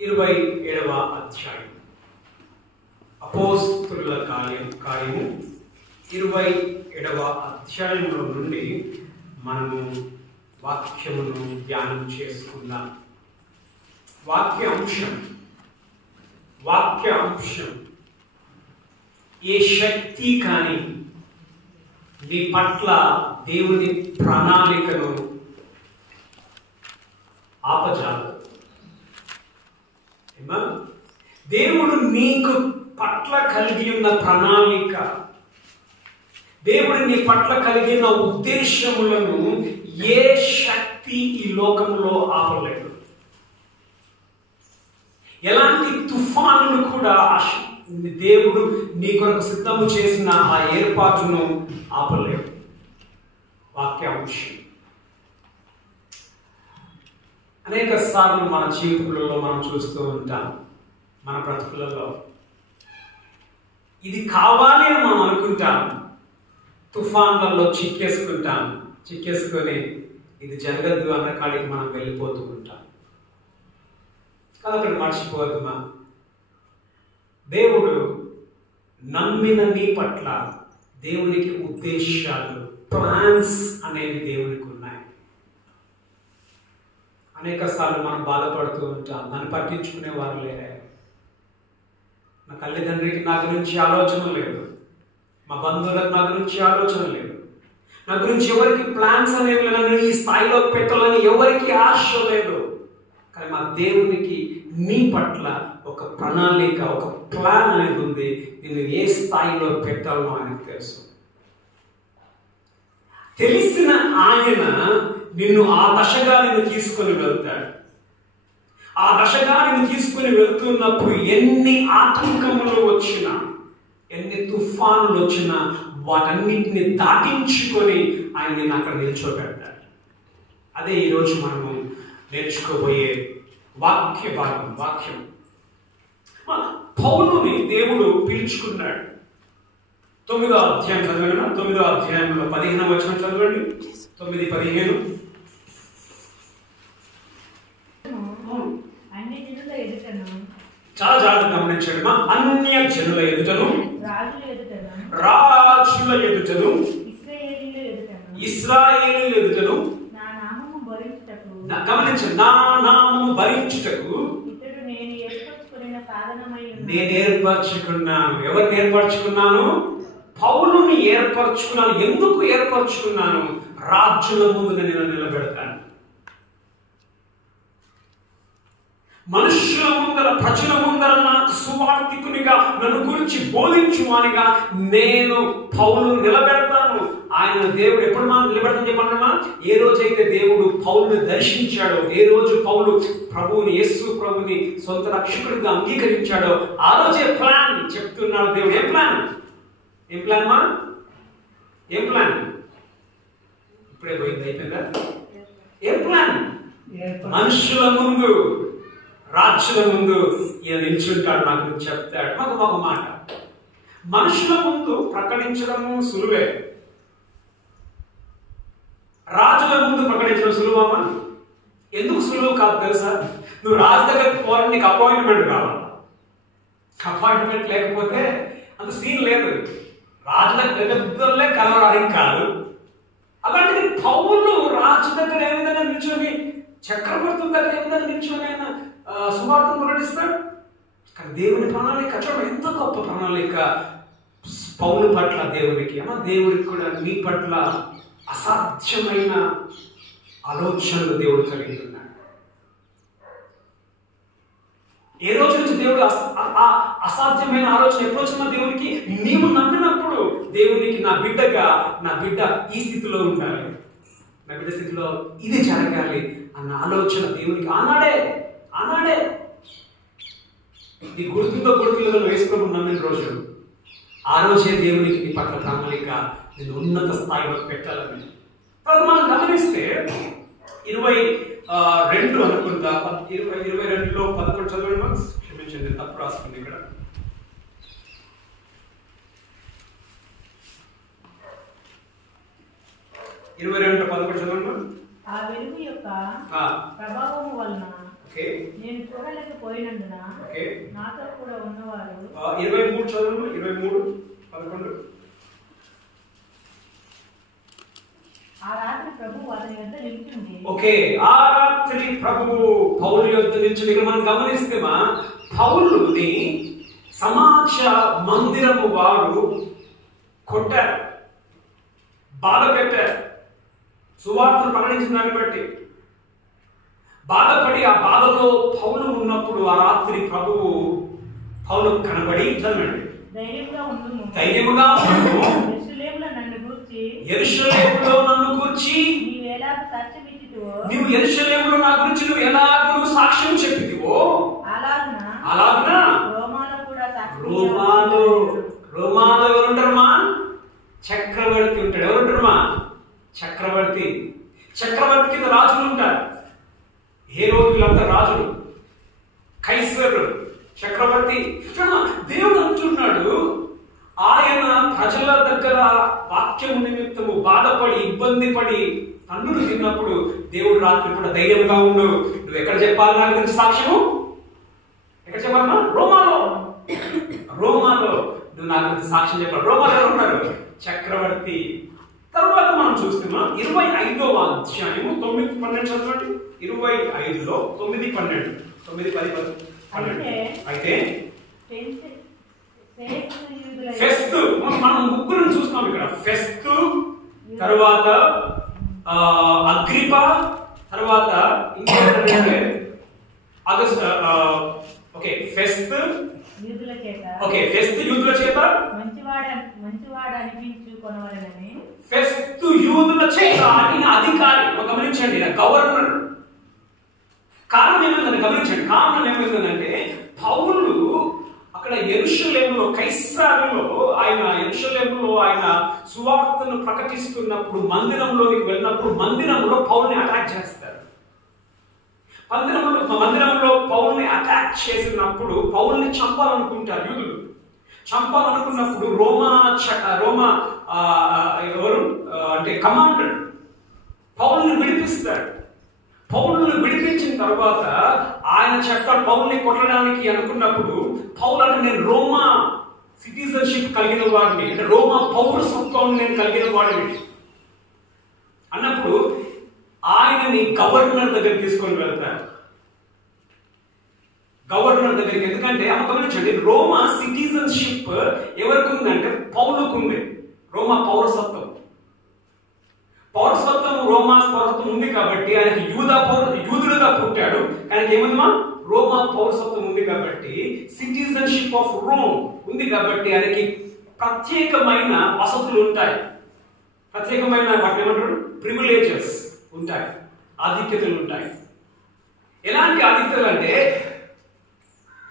27వ అధ్యాయం అపోస్తలుల కార్యము 27వ అధ్యాయంలో నుండి మనము వాక్యమును ధ్యానం చేసుకుందాం. వాక్య అంశం ఏ శక్తి కానీ నీ పట్ల దేవుని ప్రణాళికను ఆపజాలదు. దేవుడు నీకు పట్ల కలిగి ఉన్న ప్రణాళిక, దేవుడు నీ పట్ల కలిగిన ఉద్దేశములను ఏ శక్తి ఈ లోకంలో ఆపలేదు. ఎలాంటి తుఫానులు కూడా దేవుడు నీ కొరకు సిద్ధము చేసిన ఆ ఏర్పాటును ఆపలేడు. వాక్యాంశం అనేక సార్లు మన జీవితంలో మనం చూస్తూ ఉంటాం. మన బ్రతుకులలో ఇది కావాలి అని మనం అనుకుంటాం, తుఫాన్లలో చిక్కేసుకొని ఇది జరగదు అన్న కాడికి మనం వెళ్ళిపోతూ ఉంటాం. కాబట్టి మర్చిపోవద్దుమా, దేవుడు నమ్మిన నీ పట్ల దేవునికి ఉద్దేశాలు, ప్లాన్స్ అనేవి దేవునికి ఉన్నాయి. అనేక సార్లు మనం బాధపడుతూ ఉంటాం, నన్ను పట్టించుకునే వారు లేరే, నా తల్లిదండ్రికి నా గురించి ఆలోచన లేదు, మా బంధువులకు నా గురించి ఆలోచన లేదు, నా గురించి ఎవరికి ప్లాన్స్ అనేవి నన్ను ఈ స్థాయిలో పెట్టాలని ఎవరికి ఆశ లేదు. కానీ మా దేవునికి నీ పట్ల ఒక ప్రణాళిక, ఒక ప్లాన్ అనేది ఉంది. నిన్ను ఏ స్థాయిలో పెట్టాలో ఆయనకు తెలుసు. తెలిసిన ఆయన నిన్ను ఆ దశగా తీసుకొని వెళ్తాడు. ఆ దశగా తీసుకొని వెళ్తున్నప్పుడు ఎన్ని ఆటంకములు వచ్చినా, ఎన్ని తుఫానులు వచ్చినా వాటన్నిటిని దాటించుకొని ఆయన నిన్ను అక్కడ నిల్చోబెడతాడు. అదే ఈరోజు మనము నేర్చుకోబోయే వాక్యం. పౌలుని దేవుడు పిలుచుకున్నాడు. 9వ అధ్యాయం చదవండి. 9వ అధ్యాయంలో 15వ వచనం చదవండి. 9:15. చాలా జాగ్రత్తగా గమనించండి. అన్య జనుల ఎదుటను, రాజుల ఎదుటను, ఇశ్రాయేలీయుల ఎదుటను, గమనించండి, నా నామము భరించుటకు నేను ఏర్పరచుకున్నాను. ఎవరిని ఏర్పరచుకున్నాను? పౌలుని ఏర్పరచుకున్నాను. ఎందుకు ఏర్పరచుకున్నాను? రాజుల ముందు నేను నిలబెడతాను. మనుషుల ముందర, ప్రజల ముందర నాకు సువార్తికునిగా, నన్ను గురించి బోధించువానిగా నేను పౌలును నిలబెడతాను. ఆయన దేవుడు ఎప్పుడు మనం నిలబెడతాను చెప్పండి. ఏ రోజైతే దేవుడు పౌలుని దర్శించాడో, ఏ రోజు పౌలు యేసు ప్రభుని సొంత రక్షకుడిగా అంగీకరించాడో ఆ రోజే ప్లాన్ చెప్తున్నాడు దేవుడు. ఏం ప్లాన్? ఇప్పుడే పోయింది, అయిపోయిందా? ఏం ప్లాన్? మనుషుల ముందు, రాజుల ముందు ఈయన నిల్చుంటాడు, నాకు చెప్తాడు. ఒక మాట, మనుషుల ముందు ప్రకటించడము సులువే, రాజుల ముందు ప్రకటించడం సులువమ్మా. ఎందుకు సులువు కాదు తెలుసా? నువ్వు రాజు దగ్గరికి పోవాలని నీకు అపాయింట్మెంట్ కావాలి. అపాయింట్మెంట్ లేకపోతే అంత సీన్ లేదు. రాజులకు పెద్దలే కలవడానికి కాదు. అలాంటిది పౌలు రాజు దగ్గర ఏ విధంగా నిల్చొని, చక్రవర్తుల దగ్గర ఏ విధంగా నిల్చొని ఆయన సువార్తను ప్రకటిస్తాడు. కానీ దేవుని ప్రణాళిక చూడండి, ఎంత గొప్ప ప్రణాళిక పౌలు పట్ల దేవునికి. దేవుడికి కూడా నీ పట్ల అసాధ్యమైన ఆలోచనలు దేవుడు కలిగి ఉన్నాడు. ఏ రోజు నుంచి దేవుడు అసాధ్యమైన ఆలోచన ఎప్పుడు వచ్చిన దేవునికి? నీవు నమ్మినప్పుడు దేవునికి నా బిడ్డ ఈ స్థితిలో ఉండాలి, నా బిడ్డ స్థితిలో ఇది జరగాలి అన్న ఆలోచన దేవునికి ఆనాడే నీ గుర్తులో వేసుకోవడం నమ్మిన రోజు, ఆ రోజే దేవునికి నీ పట్ల ప్రణాళిక, నేను ఉన్నత స్థాయిలో పెట్టాలని. తర్వాత మనం గమనిస్తే 22 అనుకుంటా, 22లో 11 చదవండి. క్షమించండి, తప్పు రాసుకుంది ఇక్కడ. 22:11 చదవండి. ఆ వెలుగు యొక్క ప్రభావము వలన నేను చూడలేకపోయినందున నాతో కూడా ఉన్నవారు 23 చదువు 23:11. ఆ రాత్రి ప్రభువు అతని యొద్ద నిలిచింది. ఓకే, ఆ రాత్రి ప్రభువు పౌలు యొద్ద నిలిచింది. ఇక్కడ మనం గమనిస్తే పౌలుని సమాజ మందిరము వారు కొట్టారు, బాధ పెట్టారు. సువార్తను ప్రకటించిన దాన్ని బట్టి బాధపడి ఆ బాధలో పౌలు ఉన్నప్పుడు ఆ రాత్రి ప్రభువు పౌలు కనబడి చదవండి, ధైర్యముగా ఉండుము, యెరూషలేములో నన్ను గూర్చి నీవు యెరూషలేములో నా గురించి నువ్వు ఎలాగూ సాక్ష్యం చెప్పితివో అలాగున రోమాలో ఎవరుంటారమ్మా? చక్రవర్తి ఉంటాడు. ఎవరుంటారమ్మా? చక్రవర్తి. చక్రవర్తి కింద రాజులు ఉంటారు. ఏ రోజు వీళ్ళంతా రాజులు, కైసర్, చక్రవర్తి. దేవుడు అంటున్నాడు, ఆయన ప్రజల దగ్గర వాక్యం నిమిత్తము బాధపడి ఇబ్బంది పడి తన్నులు తిన్నప్పుడు దేవుడు రాత్రి కూడా ధైర్యంగా ఉండు, నువ్వు ఎక్కడ చెప్పాలి నా గురించి సాక్ష్యము? ఎక్కడ చెప్పాలన్నా? రోమాలో నువ్వు నా గురించి సాక్ష్యం చెప్పాలి. రోమాలో ఉన్నారు చక్రవర్తి. తర్వాత మనం చూస్తున్నాం 25వ అధ్యాయము 9-12 చదవండి. 25లో 9-12, 9-10-12. అయితే ఫెస్తు, మనం ముగ్గురు చూస్తాం ఇక్కడ. ఫెస్తు, తర్వాత అగ్రిపా, తర్వాత ఇంకేంటంటే ఆగస్ట్. ఓకే, ఫెస్తు యూదుల చేత ఫెస్తు యూదుల చేత ఈయన అధికారి. గమనించండి, గవర్నర్. కారణం ఏమైందంటే పౌలు అక్కడ యెరూషలేములో, కైసరులో ఆయన సువార్తను ప్రకటిస్తున్నప్పుడు మందిరంలోకి వెళ్ళినప్పుడు మందిరంలో పౌలుని అటాక్ చేస్తారు. మందిరంలో పౌలుని అటాక్ చేసినప్పుడు పౌలుని చంపాలనుకుంటారు యూదులు. చంపాలనుకున్నప్పుడు రోమా ఎవరు అంటే కమాండర్ పౌలుని విడిపిస్తాడు. పౌలుని విడిపించిన తర్వాత ఆయన చట్టాలు పౌలుని కొట్టడానికి అనుకున్నప్పుడు పౌలు అంటే నేను రోమా సిటిజన్షిప్ కలిగిన వాడిని, అంటే రోమా పౌరసత్వం నేను కలిగిన వాడిని అన్నప్పుడు ఆయనని గవర్నర్ దగ్గర తీసుకొని వెళ్తారు. గవర్నర్ దగ్గరికి. ఎందుకంటే గమనించండి, రోమా సిటిజన్షిప్ ఎవరికి ఉందంటే పౌలుకు ఉంది. రోమా పౌరసత్వం రోమా పౌరసత్వం ఉంది కాబట్టి ఆయనకి యూదుడుగా పుట్టాడు. ఆయనకి ఏముందమ్మా? రోమా పౌరసత్వం ఉంది కాబట్టి, సిటిజన్షిప్ ఆఫ్ రోమ్ ఉంది కాబట్టి ఆయనకి ప్రత్యేకమైన వసతులు ఉంటాయి, ప్రత్యేకమైన వాటిని ఏమంటారు ప్రివిలేజెస్ ఉంటాయి, ఆధిక్యతలు ఉంటాయి. ఎలాంటి ఆధిక్యతలు అంటే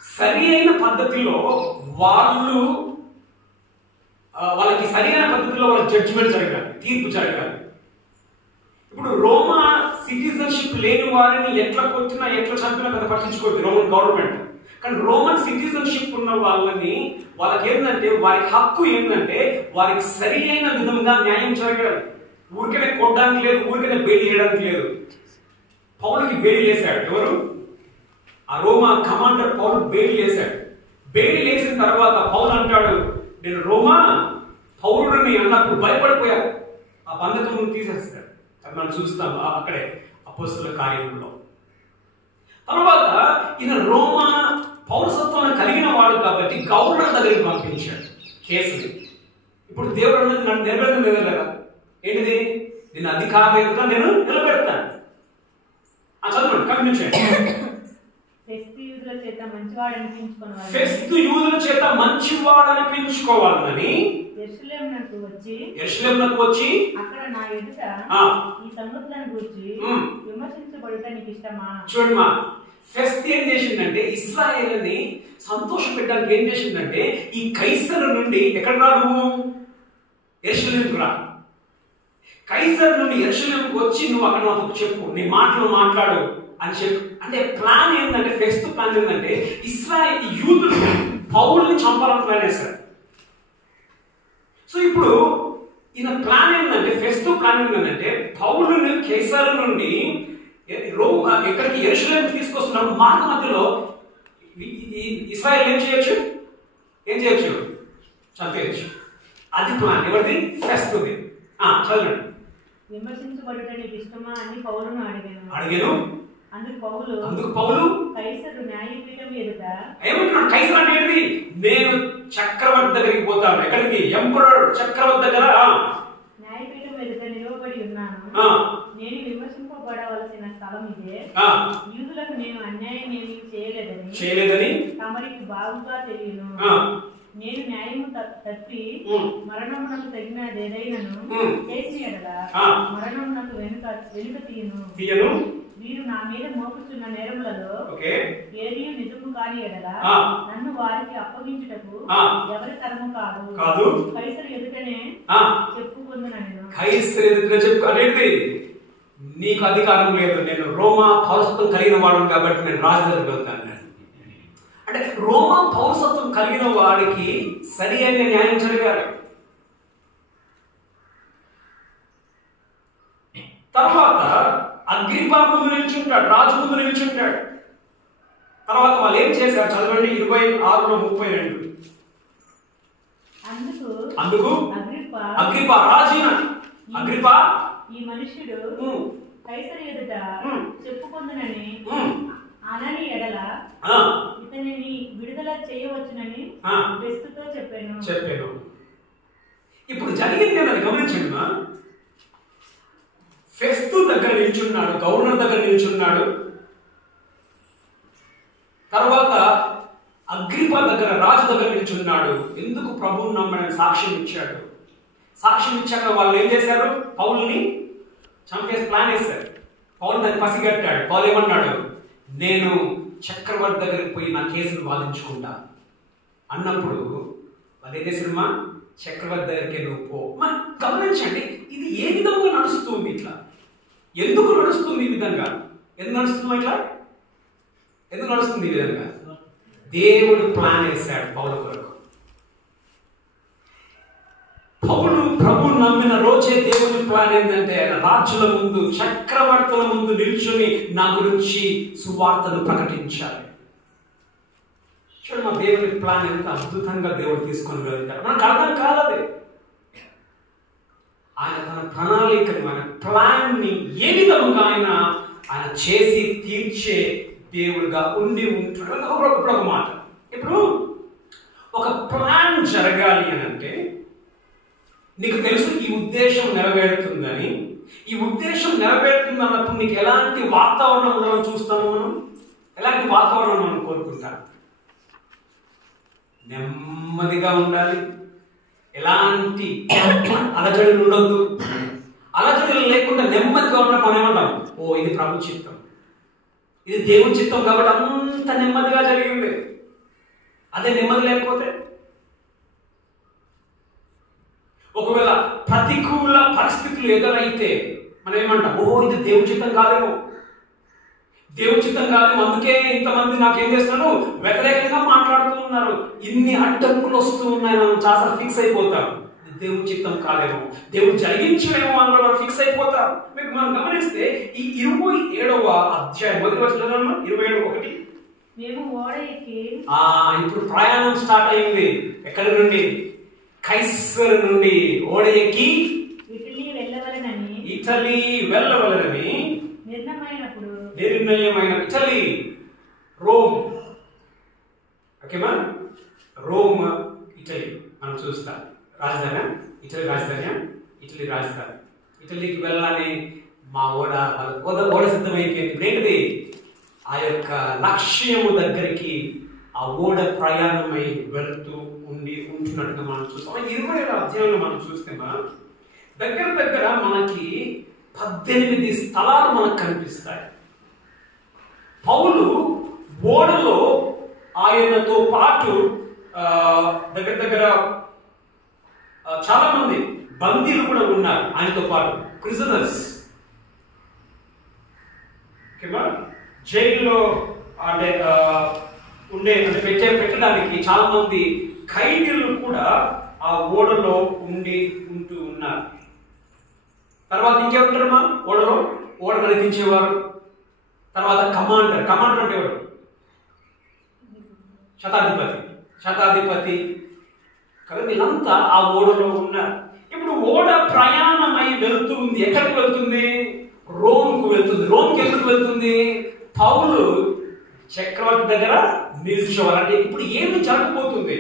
సరి అయిన పద్ధతిలో వాళ్ళకి సరైన పద్ధతిలో వాళ్ళ జడ్జిమెంట్ జరగాలి, తీర్పు జరగాలి. ఇప్పుడు రోమా సిటిజన్షిప్ లేని వారిని ఎట్లా కొట్టినా ఎట్లా చంపినా పెద్ద పట్టించుకోవద్దు రోమన్ గవర్నమెంట్. కానీ రోమన్ సిటిజన్షిప్ ఉన్న వాళ్ళకి ఏంటంటే వారికి హక్కు ఏంటంటే వారికి సరి అయిన విధంగా న్యాయం జరగాలి. ఊరికనే కొట్టడానికి లేదు, ఊరికనే బెయిల్ చేయడానికి లేదు. పౌలుకి బెయిల్ వేశాడు ఎవరు? ఆ రోమా కమాండర్ పౌలు బెయిల్ వేశాడు. బెయిల్ వేసిన తర్వాత పౌలు అంటాడు, నేను రోమా పౌరుడిని అన్నప్పుడు భయపడిపోయాడు. ఆ బంధకమును తీసేస్తాడు. అది మనం చూస్తాం అక్కడే అపోస్తలుల కార్యములో. తర్వాత ఈయన రోమా పౌరసత్వాన్ని కలిగిన వాడు కాబట్టి గవర్నర్ దగ్గరికి పంపించాడు కేసుని. ఇప్పుడు దేవుడు అన్నది నన్ను నిలబెడతాను ఏంటిది? నేను అధికారంగా నేను నిలబెడతాను. చదవండి, కనిపించండి. ఫెస్తు యూదుల చేత మంచివాడు అనిపించుకోవాలని యెరూషలేమునకు వచ్చి అక్కడ నా ఎదుట ఈ సంగతులను గురించి విమర్శించబడుట నీకు ఇష్టమా? చూడమ్మా, ఫెస్తు ఏం చేసిందంటే ఇశ్రాయేలుని సంతోషపెట్టడానికి ఏం చేసిందంటే ఈ కైసరు నుండి ఎక్కడ రాదు, యెరూషలేముకు రా. కైసర్ నుండి యెరూషలేముకు వచ్చి నువ్వు అక్కడ నాతో చెప్పు, నీ మాటలు మాట్లాడు అని చెప్పు. అంటే ప్లాన్ ఏంటంటే ఫెస్తు ప్లాన్ ఏంటంటే ఇశ్రాయేలు యూదులు పౌలుని చంపాలని ప్లాన్ వేశారు. సో ఇప్పుడు ఈయన ప్లాన్ ఏంటంటే ఫెస్తు ప్లాన్ ఏంటంటే పౌలుని కైసరు నుండి ఎక్కడికి యెరూషలేము తీసుకొస్తున్నప్పుడు మార్గ మధ్యలో ఇశ్రాయేల్ ఏం చేయొచ్చు? చంపేయచ్చు. అది ప్లాన్ ఎవరిది? ఫెస్తుది. చదవండి. విమర్శించబడుట నీకు ఇష్టమా అని పౌలును అడిగాను. అందుకు పౌలు కైసరు న్యాయపీఠం ఎదుట ఏమంటున్నాడు? కైసరు అనేది నేను చక్రవర్తి దగ్గరికి పోతాను. ఎక్కడికి? ఎంపరర్ చక్రవర్తి దగ్గర న్యాయపీఠం ఎదుట నిలవబడి ఉన్నాను. నేను విమర్శింపబడవలసిన స్థలం ఇదే. యూదులకు నేను అన్యాయం ఏమీ చేయలేదని తమరికి బాగుగా తెలియను. నేను న్యాయము తప్పి మరణమునకు తగినదేదైనను చేసిన ఎడల మరణమునకు వెనుక తీయను. వీరు నా మీద మోపుచున్న నేరములలో ఏది నిజము కాని ఎడల నన్ను వారికి అప్పగించుటకు ఎవరి తరము కాదు. కైసరు ఎదుటనే చెప్పుకుందునను. కైసరు ఎదుట చెప్పు అనేది నీకు అధికారం లేదు. నేను రోమా పౌరసత్వం కలిగిన వాడు కాబట్టి నేను రాజు దగ్గరికి వెళ్తాను. అంటే రోమా పౌరసత్వం కలిగిన వాడికి సరి అయిన న్యాయం జరగాలి. తర్వాత అగ్రిప్పా ముందు నిల్చుంటాడు, రాజు ముందు నిల్చుంటాడు. తర్వాత వాళ్ళు ఏం చేశారు? చదవండి 26:32. అందుకు అగ్రిప్పా రాజీన అగ్రిప్పా ఈ మనుష్యుడు కైసరు ఎదుట చెప్పుకొందునని అనని ఎడల ఇతనిని విడుదల చేయవచ్చునని ఫెస్తుతో చెప్పాను. ఇప్పుడు జరిగింది అని గమనించండి. ఫెస్తు దగ్గర నిల్చున్నాడు, గవర్నర్ దగ్గర నిల్చున్నాడు. తర్వాత అగ్రిప్పా దగ్గర రాజు దగ్గర నిల్చున్నాడు. ఎందుకు ప్రభువు నమ్మని సాక్ష్యం ఇచ్చాడు. సాక్ష్యం ఇచ్చాక వాళ్ళు ఏం చేశారు? పౌలుని చంపేసి ప్లాన్ వేశారు. పౌలు దాన్ని పసిగట్టాడు. పౌలు ఏమన్నాడు? నేను చక్రవర్తి దగ్గరికి పోయి నా కేసును వాదించుకుంటా అన్నప్పుడు అదే సినిమా చక్రవర్తి దగ్గరికి నువ్వు పో. గమనించండి, ఇది ఏ విధంగా నడుస్తుంది? ఇట్లా ఎందుకు నడుస్తుంది ఈ విధంగా? ఎందుకు నడుస్తుంది ఇట్లా? ఎందుకు నడుస్తుంది ఈ విధంగా? దేవుడు ప్లాన్ వేశాడు పౌలు కొరకు. పౌలు ప్రభు నమ్మిన రోజే దేవుని ప్లాన్ ఏంటంటే ఆయన రాజుల ముందు, చక్రవర్తుల ముందు నిల్చుని నా గురించి సువార్తను ప్రకటించాలి. చూడండి, మా దేవుని ప్లాన్ ఎంత అద్భుతంగా దేవుడు తీసుకొని వెళ్తాడు. మనకు అర్థం కాదు. ఆయన తన ప్రణాళికను, ఆయన ప్లాన్ ని ఏ విధంగా ఆయన చేసి తీర్చే దేవుడుగా ఉండి ఉంటాడు. ఒక మాట, ఇప్పుడు ఒక ప్లాన్ జరగాలి అని అంటే నీకు తెలుసు ఈ ఉద్దేశం నెరవేరుతుందని. ఈ ఉద్దేశం నెరవేరుతుంది అన్నప్పుడు నీకు ఎలాంటి వాతావరణం ఉండాలని చూస్తాము మనం? ఎలాంటి వాతావరణం మనం కోరుకుంటాం? నెమ్మదిగా ఉండాలి. ఎలాంటి అలజడులు ఉండొద్దు. అలజడులు లేకుండా నెమ్మదిగా ఉన్న పని ఏమంటాం? ఇది ప్రభు చిత్తం, ఇది దేవుని చిత్తం కాబట్టి అంత నెమ్మదిగా జరిగింది. అదే నెమ్మది లేకపోతే, ఒకవేళ ప్రతికూల పరిస్థితులు ఎదురైతే మనం ఏమంటాం? ఇది దేవుని చిత్తం కాదేమో, దేవుని చిత్తం కాదేమో, అందుకే ఇంతమంది నాకేం చేస్తున్నారు, వ్యతిరేకంగా మాట్లాడుతూ ఉన్నారు, ఇన్ని అడ్డంకులు వస్తూ ఉన్నాయి, మనం చాలా ఫిక్స్ అయిపోతాం. దేవుని చిత్తం కాదేమో, దేవుడు జరిగించలేమో అని మనం ఫిక్స్ అయిపోతాం. మీకు మనం గమనిస్తే ఈ 27వ అధ్యాయం మొదటి వచనం 27:1 మేము ఓడ ఎక్కి ఇప్పుడు ప్రయాణం స్టార్ట్ అయింది. ఎక్కడి నుండి? కైసరు నుండి ఓడ ఎక్కి ఇటలీ వెళ్ళవలనని నిర్ణయమైన ఇటలీ, రోమ్. ఓకేమా? రోమ్, ఇటలీ మనం చూస్తాం. రాజధాని ఇటలీ, ఇటలీ రాజధాని. ఇటలీకి వెళ్ళాలని మా ఓడ సిద్ధమైపోయింది. ఇప్పుడేంటిది? ఆ యొక్క లక్ష్యము దగ్గరికి ఆ ఓడ ప్రయాణమై వెళ్తూ ఉంటున్నట్టుగా మనం చూస్తాం. 27వ అధ్యాయంలో మనం చూస్తే దగ్గర మనకి 18 స్థలాలు మనకు కనిపిస్తాయి. పౌలు ఓడలో ఆయనతో పాటు దగ్గర చాలా మంది బందీలు కూడా ఉన్నారు ఆయనతో పాటు, ప్రిజనర్స్. జైల్లో అంటే పెట్టడానికి చాలా మంది ఖైదీలు కూడా ఆ ఓడలో ఉంటూ ఉన్నారు. తర్వాత ఇంకేమంటారు? ఓడ నడిపించేవారు, తర్వాత కమాండర్ అంటే ఎవరు? శతాధిపతి కదా. వీళ్ళంతా ఆ ఓడలో ఉన్నారు. ఇప్పుడు ఓడ ప్రయాణమై వెళ్తుంది. ఎక్కడికి వెళ్తుంది? రోమ్కు వెళ్తుంది. రోమ్కి ఎక్కడికి వెళ్తుంది? పౌలు చక్రవర్తి దగ్గర నిల్చోవాలంటే ఇప్పుడు ఏం జరగబోతుంది?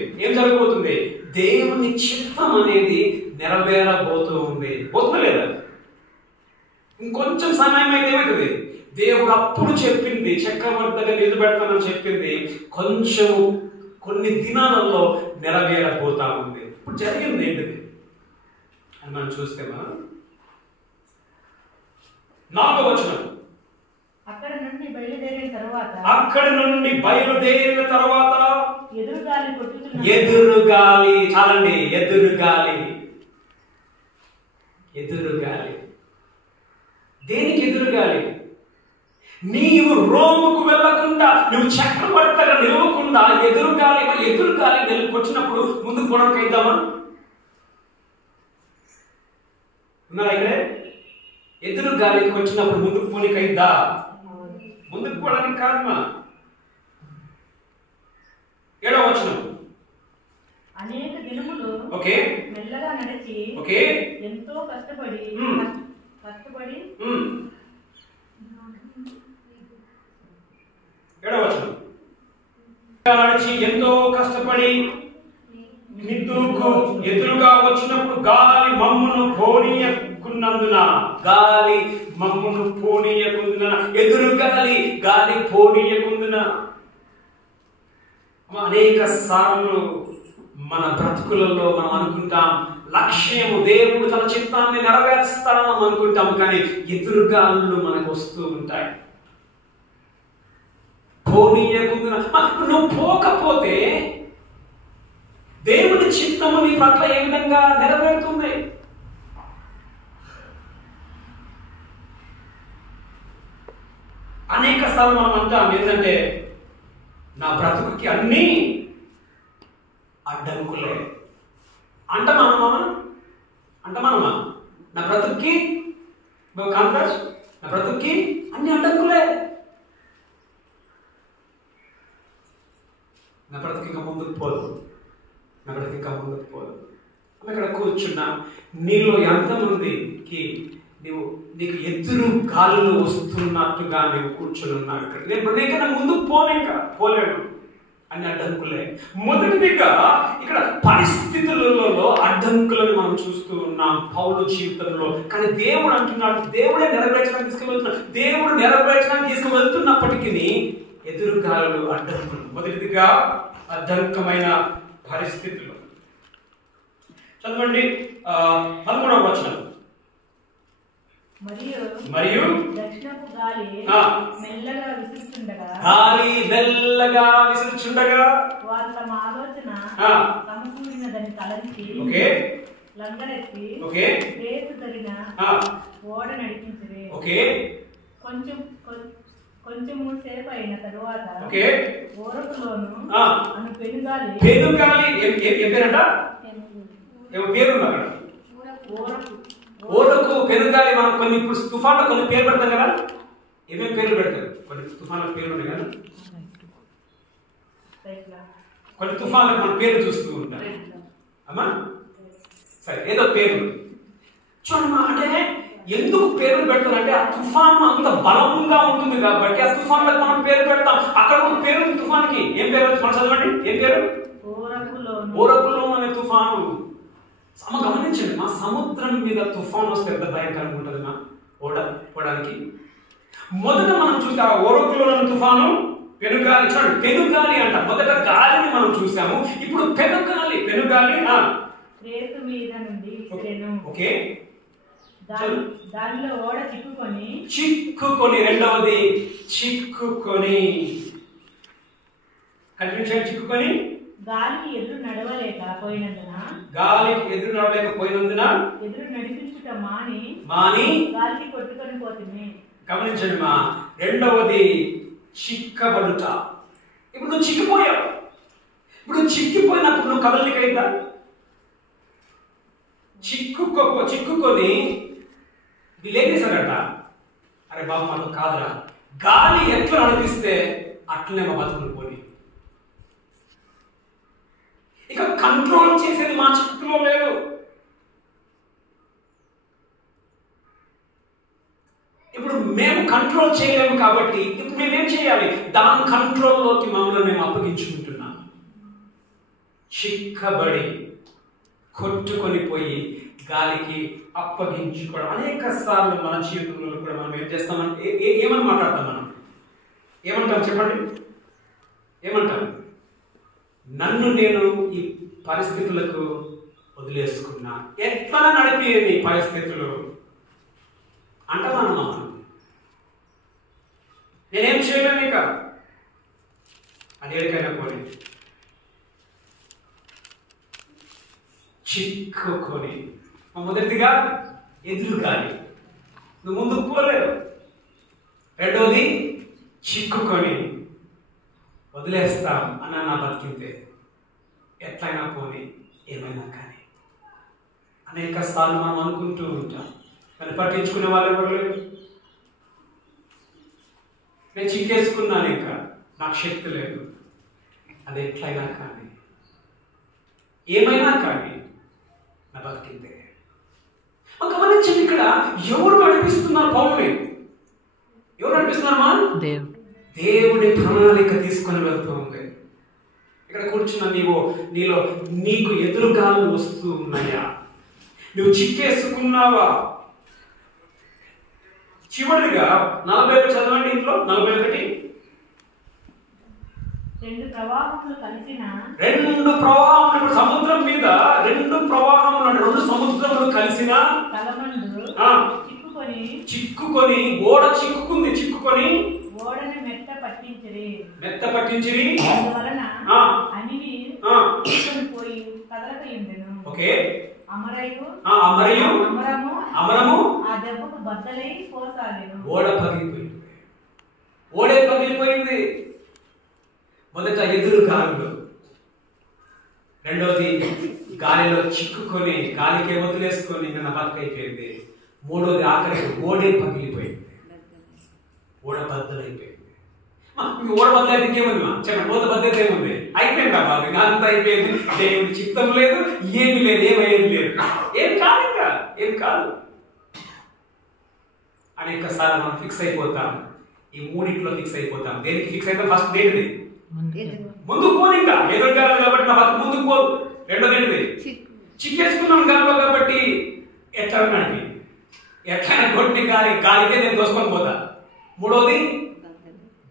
దేవుని చిత్తం అనేది నెరవేరబోతూ ఉంది. పోతుందా? ఇంకొంచెం సమయం అయితే ఏమవుతుంది? దేవుడు అప్పుడు చెప్పింది చక్రవర్తి దగ్గర నిలబెడతానని చెప్పింది కొన్ని దినాలలో నెరవేరబోతా ఉంది. ఇప్పుడు జరిగింది ఏంటిది అని మనం చూస్తే మనం 4వ వచనం, అక్కడి నుండి బయలుదేరిన తర్వాత ఎదురుగాలి చాలండి. ఎదురుగాలి దేనికి ఎదురుగాలి? నీవు రోముకు వెళ్ళకుండా, నువ్వు చక్రవర్తిగా నిలవకుండా ఎదురుగాలి వచ్చినప్పుడు ముందుకు పోవడానికి అయిద్దామా? ఉన్నారా ఇక్కడే? ఎదురుగాలికి వచ్చినప్పుడు ముందుకు పోనీకి అయిద్దా? ముందుకు పోవడానికి కాదమ్మా. 7వ వచనం, అనేక దినములు మెల్లగా నడిచి ఎంతో కష్టపడి నిద్దుకు ఎదురుగా వచ్చినప్పుడు గాలి మమ్మును పోనీయకున్నందున గాలి పోనీయకుందున అనేక సార్లు మన బ్రతుకులలో మనం అనుకుంటాం లక్ష్యము దేవుడు తన చిత్తాన్ని నెరవేరుస్తాడని అనుకుంటాం, కానీ ఎదురుగాళ్ళు మనకు వస్తూ ఉంటాయి. పోనీయకుందున నువ్వు పోకపోతే దేవుని చిత్తము నీ పట్ల ఏ విధంగా నెరవేరుతుంది? అనేక సార్లు మనం అంటాం ఏంటంటే నా బ్రతుకుకి అన్నీ అడ్డంకులే అంటమానమా? నా బ్రతుక్కి కాంట్రాక్ట్, నా బ్రతుక్కి అన్ని అడ్డంకులే. నా బ్రతుకు ఇంకా ముందుకు పోదు. అక్కడ కూర్చున్నా నీలో ఎంతమందికి నీకు ఎదురు గాలులు వస్తున్నట్టుగా నీవు కూర్చుని ఉన్నావు? ఇక్కడ నేను ముందుకు పోలేను అన్ని అడ్డంకులే. మొదటిదిగా ఇక్కడ పరిస్థితులలో అడ్డంకులను మనం చూస్తూ ఉన్నాం పౌలు జీవితంలో. కానీ దేవుడు అంటున్నాడు, దేవుడే నెరవేర్చడానికి తీసుకువెళ్తున్నప్పటికీ ఎదురుగాలు అడ్డంకులు. మొదటిదిగా అడ్డంకమైన పరిస్థితులు. చదవండి 13వ వచనం. మరియు దక్షిణపు గాలి మెల్లగా విసురుచుండగా వారు తమ ఆలోచన సమకూరినదని తలంచి లంగరెత్తి రేసు తగిన ఓడ నడిపించే కొంచెము సేపు అయిన తరువాత ఓరకులోను అను పెనుగాలి ఓరకు పెనుగాలి. మనం కొన్ని ఇప్పుడు తుఫాన్లో కొన్ని పేరు పెడతాం కదా, ఏమేమి పేర్లు పెడతారు? కొన్ని తుఫాన్ల పేర్లు ఉన్నాయి కదా, కొన్ని తుఫాన్లకు మన పేరు చూస్తూ ఉంటాం అమ్మా. సరే, ఏదో పేరు చూడమ్మా. అంటే ఎందుకు పేర్లు పెడతారంటే ఆ తుఫాను అంత బలంగా ఉంటుంది కాబట్టి ఆ తుఫాన్లకు మనం పేరు పెడతాం. అక్కడ ఒక పేరు తుఫాన్కి ఏం పేరు? మనం చదవండి. ఏం పేరు? ఓరకులో అనే తుఫాను. గమనించండి, మా సముద్రం మీద తుఫాన్ వస్తే ఎంత భయంకరంగా ఉంటుంది మా పోవడానికి. మొదట మనం చూస్తే ఆ ఓరకులో తుఫాను పెనుగాలి. చూడండి, పెనుగాలి అంట. మొదట గాలిని మనం చూసాము, ఇప్పుడు పెనుగాలి దానిలో ఓడ చిక్కుకొని రెండవది చిక్కుకొని చిక్కుకొని గాలికి ఎదురు నడవలేకపోయినందున ఎదురు నడిపించుట మాని గాలికి కొట్టుకొని పోతుంది. గమనించండి మా. రెండవది చిక్కబడుట. ఇప్పుడు నువ్వు చిక్కిపోయావు. ఇప్పుడు చిక్కిపోయినప్పుడు నువ్వు కదలికైందా? చిక్కుకొని వీళ్ళు ఏం చేశారట? అరే బాబు మాకు కాదురా, గాలి ఎట్లా నడిపిస్తే అట్లనే మా బతుకులు పోని. ఇక కంట్రోల్ చేసేది మా చేతిలో లేదు. ఇప్పుడు మేము కంట్రోల్ చేయలేము కాబట్టి ఇప్పుడు మేమేం చేయాలి? దాని కంట్రోల్లోకి మమ్మల్ని మేము అప్పగించుకుంటున్నాం. చిక్కబడి కొట్టుకొని పోయి గాలికి అప్పగించుకోవడం అనేక సార్లు మన జీవితంలో కూడా మనం ఏం చేస్తామంటే ఏమని మాట్లాడతాం? మనం ఏమంటాం చెప్పండి? ఏమంటాం? నన్ను నేను ఈ పరిస్థితులకు వదిలేసుకున్నా, ఎట్లా నడిపేది ఈ పరిస్థితులు అంటామా? నేనేం చేయలేను ఇక. అదేకైనా పోనీ చిక్కుకొని, మొదటిగా ఎదురు గాలి, నువ్వు ముందుకు పోలేవు. రెండోది చిక్కుకొని వదిలేస్తాం అన్న నా బతికితే ఎట్లయినా పోనీ ఏమైనా కానీ అనేక సార్లు మనం అనుకుంటూ ఉంటాం. దాన్ని పట్టించుకునే వాళ్ళు ఎవరు లేరు. నేను చిక్కేసుకున్నాను, ఇంకా నాకు శక్తి లేదు. అది ఎట్లయినా కానీ ఏమైనా కానీ నా బతికితే. గమనించండి, ఇక్కడ ఎవరు నడిపిస్తున్నారు పౌరుని? ఎవరు నడిపిస్తున్నారమ్మా? దేవుడి ప్రణాళిక తీసుకొని వెళ్తూ ఉంది. ఇక్కడ కూర్చున్న నీలో నీకు ఎదురుగాలు వస్తూ ఉన్నాయా? నువ్వు చిక్కేసుకున్నావా? చివరిగా 41 చదవండి. ఇంట్లో 41. రెండు ప్రవాహములు కలిసిన, రెండు ప్రవాహములు, ఇప్పుడు సముద్రం మీద రెండు ప్రవాహములు, రెండు సముద్రములు కలిసిన చిక్కుకొని ఓడ చిక్కుకొని ఓడని మెత్త పట్టించిరి. అందువలన అనివి పోయి కదలకయుండెను. ఓకే. అమరము ఆ దెబ్బకు బద్దలై పోసాగెను. ఓడే పగిలిపోయింది. మొదట ఎదురు గాలిలో, రెండోది గాలిలో చిక్కుకొని గాలికే వదిలేసుకొని నా బతుకైపోయింది. మూడోది ఆఖరికి ఓడే పగిలిపోయింది, ఓడ బద్దలైపోయింది. ఓడ బద్దలైతే ఇంకేముంది? చెప్పండి, ఓడ బద్దలైతే ఏముంది? అయిపోయింది కాబట్టి అంత అయిపోయింది. దేవుడి చిత్తం లేదు, ఏమి లేదు, ఏమయ్యేది లేదు, ఏం కాదు, ఇంకా ఏం కాదు. అనేక సార్లు మనం ఫిక్స్ అయిపోతాం, ఈ మూడింట్లో ఫిక్స్ అయిపోతాం. దేనికి ఫిక్స్ అయిపోతాం? ఫస్ట్ దేనిది? ముందుకు పోదు. ఇంకా ఎదురుగాలి కాబట్టి నా బతుకు ముందుకు పోదు. రెండోది ఏంటిది? చిక్కేసుకున్నాం గాలిలో కాబట్టి ఎట్లా నడిపి ఎట్లయినా కొట్టి గాలికే నేను దోసుకొని పోతా. మూడోది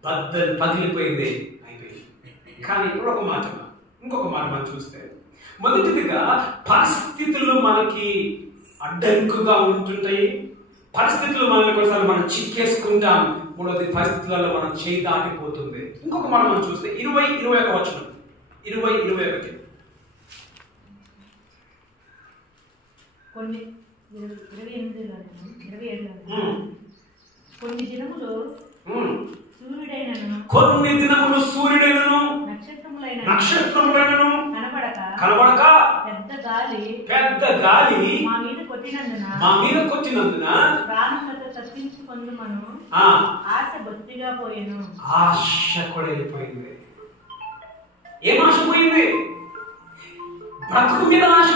బద్దలు పగిలిపోయింది, అయిపోయింది. కానీ ఇప్పుడు ఇంకొక మాట మనం చూస్తే, మొదటిదిగా పరిస్థితులు మనకి అడ్డంకుగా ఉంటుంటాయి. పరిస్థితులు మనల్ని కొన్నిసార్లు మనం చిక్కేసుకుంటాం. మూడోది పరిస్థితులలో మనం చేయి దాటిపోతుంది. ఇంకొక మాట మనం చూస్తే 20-21 వచనం. 20-21 కొన్ని దినములు సూర్యుడైనను నక్షత్రములైనను కనబడక పెద్ద గాలి మా మీద కొట్టినందున ఆశ బొత్తిగా పోయెను. ఆశ కూడా వెళ్ళిపోయింది. ఏం ఆశ పోయింది? బ్రతుకు మీద ఆశ.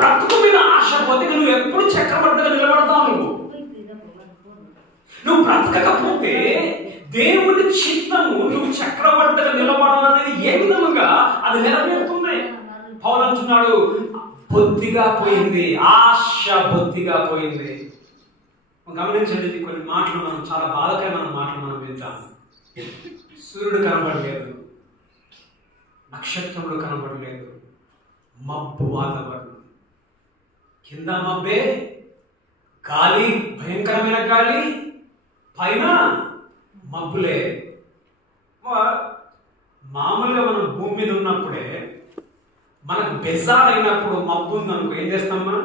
బ్రతుకు మీద ఆశ పోతే నువ్వు ఎప్పుడు చక్రవర్తిగా నిలబడతావు. నువ్వు బ్రతకకపోతే దేవుని చిత్తము నువ్వు చక్రవర్తిగా నిలబడాలనేది ఏ విధముగా అది నెరవేరుతుంది? పౌలు అంటున్నాడు, బొత్తిగా పోయింది, ఆశ బొత్తిగా పోయింది. గమనించండి, కొన్ని మాటలు మనం చాలా బాధకరమైన మాటలు మనం వింటాం. సూర్యుడు కనబడలేదు, నక్షత్రములు కనబడలేదు, మబ్బు వాతావరణం, కింద మబ్బే, గాలి భయంకరమైన గాలి, పైన మబ్బులే. మామూలుగా మనం భూమి మీద ఉన్నప్పుడే మనకు బెజారైనప్పుడు మబ్బు ఉందనుకో ఏం చేస్తాం మనం?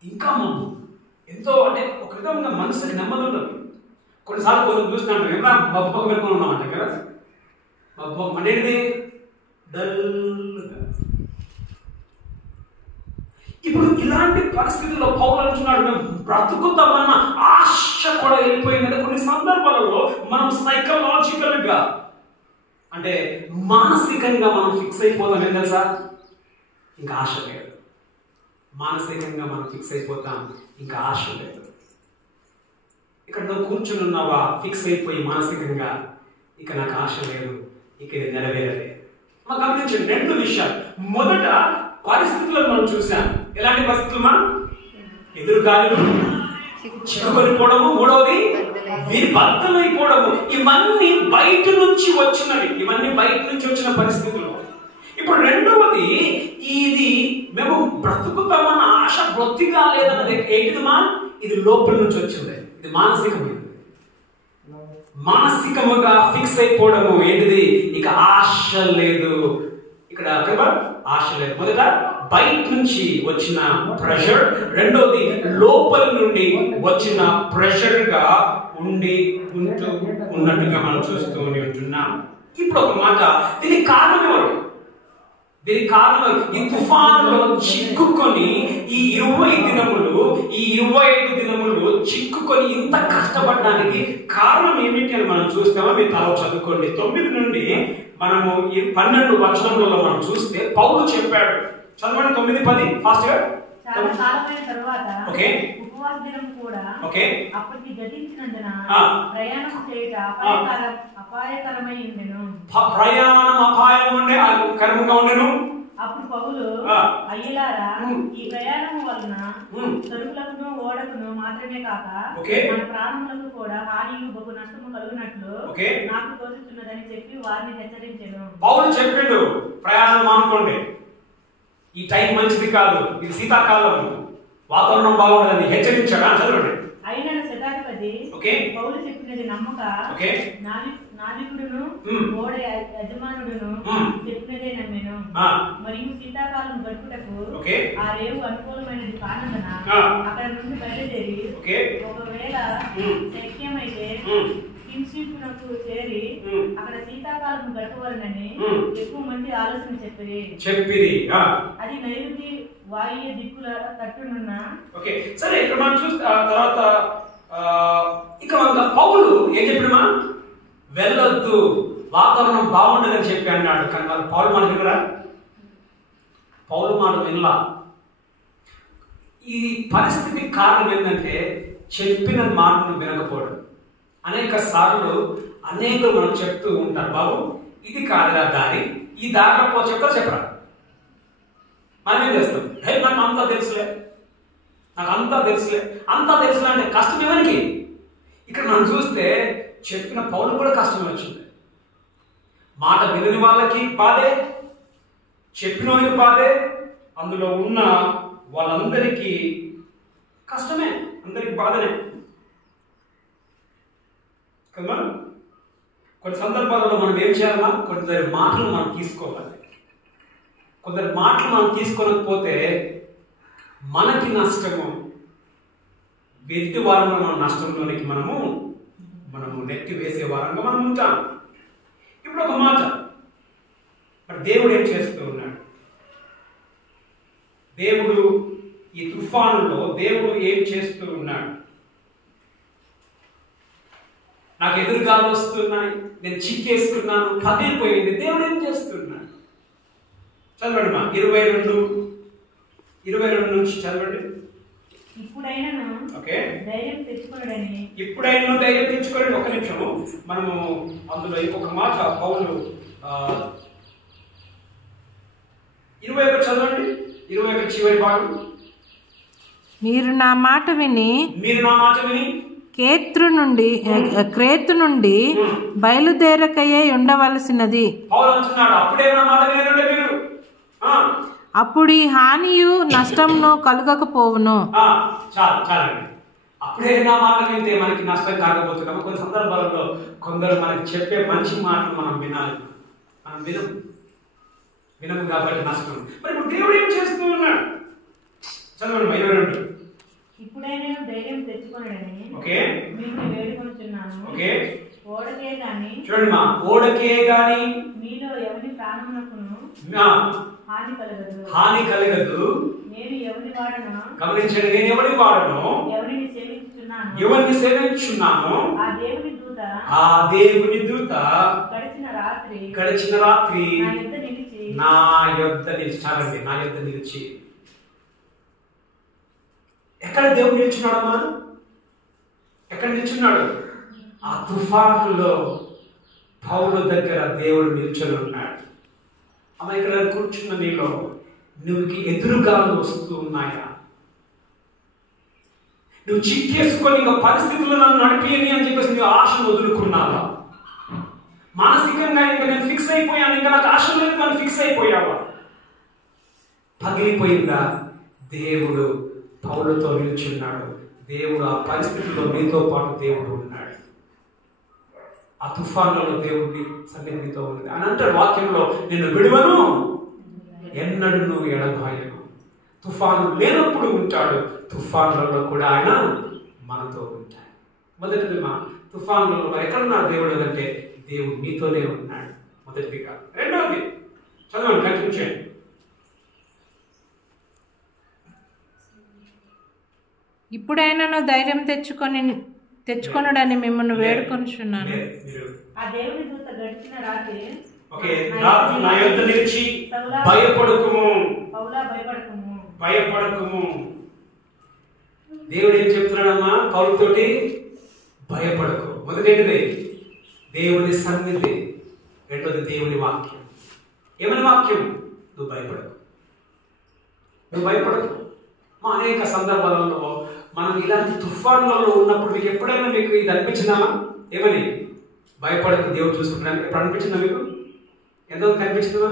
ఇంకా మబ్బు ఎంతో అంటే ఒక విధంగా మనసుకి నెమ్మది ఉండదు. కొన్నిసార్లు కొంచెం చూస్తున్నాం, ఏమన్నా మబ్బు పెట్టుకుని ఉన్నామంట కదా. మబ్బు అనేది డల్గా. ఇప్పుడు ఇలాంటి పరిస్థితుల్లో పౌలు అంటున్నాడు, మేము బ్రతుకుతామన్న ఆశ కూడా వెళ్ళిపోయింది కదా. కొన్ని సందర్భాలలో మనం సైకలాజికల్ గా అంటే మానసికంగా మనం ఫిక్స్ అయిపోతాం. ఏం తెలుసా? ఇంకా ఆశ లేదు. మానసికంగా మనం ఫిక్స్ అయిపోతాం, ఇంకా ఆశ లేదు. ఇక్కడ నువ్వు కూర్చుని ఉన్నావా ఫిక్స్ అయిపోయి మానసికంగా, ఇక నాకు ఆశ లేదు, ఇక ఇది నెరవేరలే. మనం గమనించండి 2 విషయాలు. మొదట పరిస్థితులను మనం చూసాం. ఎలాంటి పరిస్థితులు? మనం ఎదురుగాలు చిక్కుకొనిపోవడము, మూడవది వీరి బద్దలైపోవడము. ఇవన్నీ బయట నుంచి వచ్చినవి, ఇవన్నీ బయట నుంచి వచ్చిన పరిస్థితులు. ఇప్పుడు రెండవది, ఇది మేము బ్రతుకుతామన్న ఆశ బొత్తిగా లేదన్నది ఏంటిదిమా? ఇది లోపల నుంచి వచ్చింది. ఇది మానసికమైనది. మానసికముగా ఫిక్స్ అయిపోవడము ఏంటిది? ఇక ఆశ లేదు. ఇక్కడ ఆశ లేదు. మొదట బయట నుంచి వచ్చిన ప్రెషర్, రెండోది లోపల నుండి వచ్చిన ప్రెషర్ గా ఉన్నట్టుగా మనం చూస్తూ ఉంటున్నాం. ఇప్పుడు ఒక మాట, దీనికి కారణం ఎవరు? దీనికి కారణం ఈ తుఫానులో చిక్కుకొని ఈ 25 దినములు చిక్కుకొని ఇంత కష్టపడడానికి కారణం ఏమిటి అని మనం చూస్తామో మీరు తల చదువుకోండి. 9 నుండి మనము ఈ 12 వచనములలో మనం చూస్తే పౌలు చెప్పాడు. చదవండి 9, 10 ఫాస్ట్ గా. చాలా కాలమైన తరువాత ఓకే, ఉపవాస దినం కూడా ఓకే, అప్పటికి గతించినందున ప్రయాణం చేయట అపాయకరమై ఉండెను. ప్రయాణం అపాయకరంగా ఉండెను. అప్పుడు పౌలు, అయ్యలారా, ఈ ప్రయాణం వలన సరుకులకును ఓడకును మాత్రమే కాక మన ప్రాణములకు కూడా హానియు బహు నష్టము కలుగునట్లు నాకు తోచుతున్నదని చెప్పి వారిని హెచ్చరించెను. పౌలు చెప్పిండు, ప్రయాణం అనుకోండి, ఈ టైం మంచిది కాదు, ఇది శీతాకాలం, వాతావరణం బాగుండదని హెచ్చరించాడు. చదవండి. అయిన శతాధిపతి పౌలు చెప్పినది నమ్మక నావికుడును ఓడ యజమానుడును చెప్పినదే నమ్మెను. మరియు శీతాకాలం గడుపుటకు ఆ రేవు అనుకూలమైనది కానందున అక్కడ నుండి బయలుదేరి ఒకవేళ శక్యమైతే కింషీపునకు చేరి అక్కడ శీతాకాలం గడపవలనని ఎక్కువ మంది ఆలోచన చెప్పిరి. అది నైరుతి వాయు దిక్కుల తట్టునున్న. సరే, ఇక్కడ మనం చూస్తే తర్వాత ఇక పౌలు ఏం చెప్పినమా? వెళ్ళొద్దు, వాతావరణం బాగుండదని చెప్పి అన్నాడు. కానీ వాళ్ళు పౌలు మాట వినరా? పౌలు మాట వినలా. ఈ పరిస్థితికి కారణం ఏంటంటే చెప్పిన మాటను వినకపోవడం. అనేక సార్లు అనేకులు మనకు చెప్తూ ఉంటారు, బాబు ఇది కాదురా దారి, ఈ దారిలో పో, చెప్పరా. మనం ఏం చేస్తాం? నాకు అంతా తెలుసులే, అంతా తెలుసులే అంటే కష్టం ఎవరికి? ఇక్కడ మనం చూస్తే చెప్పిన పౌలు కూడా కష్టమే వచ్చింది. మాట వినని వాళ్ళకి బాధే, చెప్పిన వాళ్ళకి బాధే, అందులో ఉన్న వాళ్ళందరికీ కష్టమే, అందరికి బాధనే కదా. కొన్ని సందర్భాలలో మనం ఏం చేయాలన్నా, కొందరి మాటలు మనం తీసుకోవాలి. కొందరి మాటలు మనం తీసుకోలేకపోతే మనకి నష్టము, వ్యక్తి వారంగా మన నష్టంలోనికి మనము నెట్టి వేసే వారంగా మనం ఉంటాం. ఇప్పుడు ఒక మాట, మరి దేవుడు ఏం చేస్తూ ఉన్నాడు? దేవుడు ఈ తుఫానులో దేవుడు ఏం చేస్తూ ఉన్నాడు? నాకు ఎదురుగాలు వస్తున్నాయి, నేను చిక్కేసుకున్నాను, పగిలిపోయింది. దేవుడు ఏం చేస్తున్నాడు? చదవండి మా 22 నుంచి చదవండి. ఇప్పుడైనా ధైర్యం తెచ్చుకోండి. ఒక నిమిషము, మనము అందులో ఇంకొక మాట పౌలు 21 చదవండి. 21 చివరి భాగం. మీరు నా మాట విని క్రేతు నుండి బయలుదేరకయే ఉండవలసినది. పౌలు అంటున్నాడు, అప్పుడే నా మాట వినండి మీరు, అప్పుడు ఈ హానియు నష్టమును కలుగకపోవును. చాలండి. అప్పుడే నా మాట వింటే మనకి నష్టం కాకపోతున్నాము. కొన్ని సందర్భాలలో కొందరు మనకి చెప్పే మంచి మాటలు మనం వినాలి, మనం వినము కాబట్టి నష్టం. మరి ఇప్పుడు దేవుడు ఏం చేస్తూ ఉన్నాడు? చదవండి 22. ఇప్పుడైనా ధైర్యం తెచ్చుకోనడని మిమ్మల్ని వేడుకొనుచున్నాను. ఓడకే గాని, చూడండి మా, ఓడకే గాని మీలో ఎవరి ప్రాణమునకును హాని కలగదు. నేను ఎవరి వాడను, గమనించండి, నేను ఎవరి వాడను, ఎవరిని సేవించుచున్నాను ఎవరిని సేవించున్నానో ఆ దేవుని దూత గడిచిన రాత్రి నా యొద్ద నిలిచారండి. నా యొద్ద నిలిచి ఎక్కడ దేవుడు నిల్చున్నాడమ్మా? ఎక్కడ నిల్చున్నాడు? ఆ తుఫానులో పౌలు దగ్గర దేవుడు నిల్చొని ఉన్నాడు. అమ్మ, ఇక్కడ కూర్చున్న నీలో నువ్వుకి ఎదురుగాలు వస్తూ ఉన్నాయా? నువ్వు చిక్కేసుకొని ఇంకా పరిస్థితులు నన్ను నడిపేయని అని చెప్పేసి నువ్వు ఆశను వదులుకున్నావా? మానసికంగా ఇంకా నేను ఫిక్స్ అయిపోయాను, ఇంకా నాకు ఆశ లేదు కానీ ఫిక్స్ అయిపోయావా? పగిలిపోయిందా? దేవుడు పౌలుతో నిల్చున్నాడు. దేవుడు ఆ పరిస్థితుల్లో నీతో పాటు దేవుడు ఉన్నాడు. ఆ తుఫాన్లలో దేవుడి సన్నిధితో ఉంది అని అంటాడు వాక్యంలో. నేను విడువను, ఎన్నడూ నువ్వు ఎడబాయను. తుఫాను లేనప్పుడు ఉంటాడు, తుఫాన్లలో కూడా ఆయన మనతో ఉంటాడు. మొదటిది మా తుఫాన్లలో ఎక్కడున్నాడు దేవుడు అంటే దేవుడు నీతోనే ఉన్నాడు. మొదటిదిగా. రెండవది చదవండి, కంటిన్యూ చేయండి. ఇప్పుడైనా ధైర్యం తెచ్చుకొనడని మిమ్మల్ని వేడుకొనుచున్నాను. నా యొద్ద నిలిచి భయపడకుము. దేవుడు ఏం చెప్తున్నాడమ్మా పౌలుతోటి? భయపడకు. మొదటిది దేవుని సన్నిధి, రెండోది దేవుని వాక్యం. ఏమని వాక్యం? నువ్వు భయపడకు. మా అనేక సందర్భాలలో మనం ఇలాంటి తుఫాన్లలో ఉన్నప్పుడు మీకు ఎప్పుడైనా మీకు ఇది అనిపించిందామా? ఏమని? భయపడకు, దేవుడు చూసుకుంటున్నాను. ఎప్పుడు అనిపించిందా మీకు? ఎంతమంది కనిపించిందా?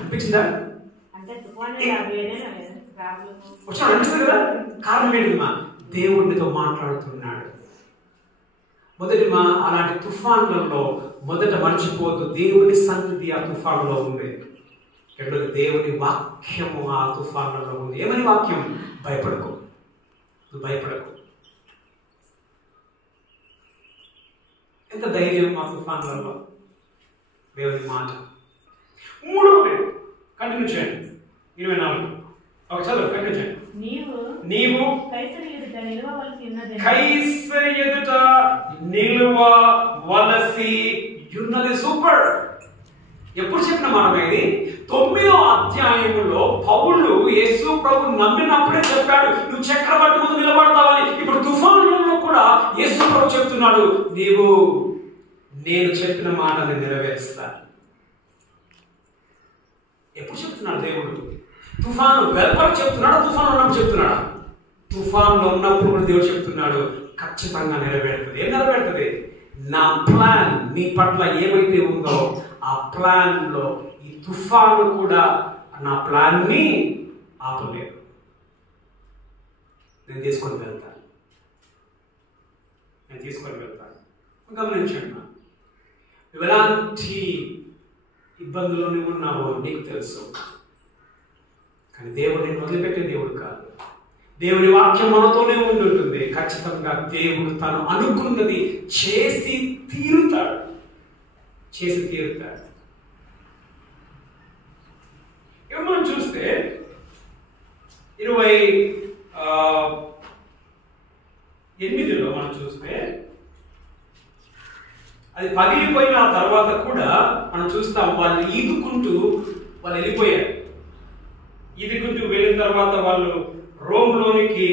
అనిపించిందా? అనిపిస్తుంది కదా. కారణం ఏంటిమా? దేవుడితో మాట్లాడుతున్నాడు. అలాంటి తుఫాన్లలో మొదట మర్చిపోతూ దేవుని సన్నిధి ఆ తుఫాన్లో ఉంది. రెండోది దేవుని వాక్యము ఆ తుఫాన్లలో ఉంది. ఏమని వాక్యం? భయపడకు, నువ్వు భయపడకు. ఎంత ధైర్యం ఆ తుఫాన్లలో! దేవుని మాట. మూడవది కంటిన్యూ చేయండి. 24 ఒక చదువు కంటిన్యూ చేయండి. నీవు కైసరి ఎదుట నిలువవలసి ఉన్నది. సూపర్. ఎప్పుడు చెప్పిన మనం ఇది 9వ అధ్యాయంలో పౌలు యేసు ప్రభు నమ్మినప్పుడే చెప్పాడు నువ్వు చక్రవర్తి ముందు నిలబడతావని. ఇప్పుడు తుఫానులలో కూడా యేసు ప్రభు చెప్తున్నాడు నేను చెప్పిన మాటని నెరవేరుస్తాను. ఎప్పుడు చెప్తున్నాడు దేవుడు? తుఫాను వెల్పర్ చెప్తున్నాడా? తుఫాను ఉన్నప్పుడు చెప్తున్నాడా? తుఫాన్లో ఉన్నప్పుడు కూడా దేవుడు చెప్తున్నాడు ఖచ్చితంగా నెరవేరుతుంది. ఏం నెరవేరుతుంది? నా ప్లాన్ నీ పట్ల ఏమైతే ఉందో ఆ ప్లాన్ లో ఈ తుఫాను కూడా నా ప్లాన్ ని ఆపలేదు. నేను తీసుకొని వెళ్తాను. గమనించండి, నువ్వు ఎలాంటి ఇబ్బందుల్లో నువ్వు ఉన్నావో నీకు తెలుసు. కానీ దేవుడు నిన్ను వదిలిపెట్టే దేవుడు కాదు. దేవుని వాక్యం మనతోనే ఉంటుంది. ఖచ్చితంగా దేవుడు తను అనుకున్నది చేసి తీరుతాడు. మనం చూస్తే 28లో మనం చూస్తే అది పగిలిపోయిన తర్వాత కూడా మనం చూస్తాం వాళ్ళు ఈదుకుంటూ వాళ్ళు వెళ్ళిపోయారు. ఈదుకుంటూ వెళ్ళిన తర్వాత వాళ్ళు రోమ్లోనికి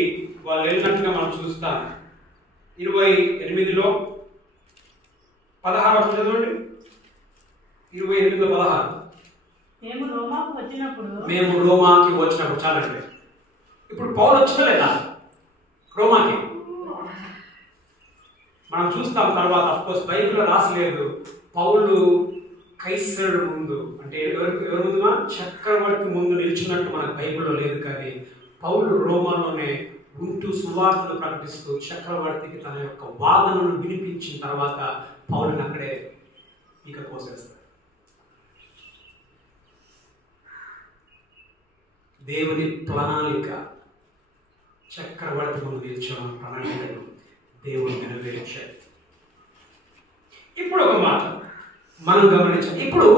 వాళ్ళు వెళ్ళినట్టుగా మనం చూస్తాం. 28లో 16 చదవండి. 28లో 16. మేము రోమాకి వచ్చినప్పుడు చాలండి. ఇప్పుడు పౌలు వచ్చినా లేదా రోమాకి? మనం చూస్తాం తర్వాత. అఫ్కోర్స్ బైబిల్లో రాసలేదు. పౌలు కైసరుడు ముందు, అంటే ఎవరి ముందు? చక్రవర్తి ముందు నిలిచినట్టు మనకు బైబిల్లో లేదు. కానీ పౌలు రోమాలోనే ఉంటూ సువార్తను ప్రకటిస్తూ చక్రవర్తికి తన యొక్క వాదనను వినిపించిన తర్వాత పౌలుని అక్కడే ఇక కోసేస్తాడు. దేవుని ప్రణాళిక చక్రవర్తి ముందు నిల్చోవడం ప్రణాళికను దేవుడు నెరవేర్చాడు. ఇప్పుడు ఒక మాట మనం గమనించాలి. ఇప్పుడు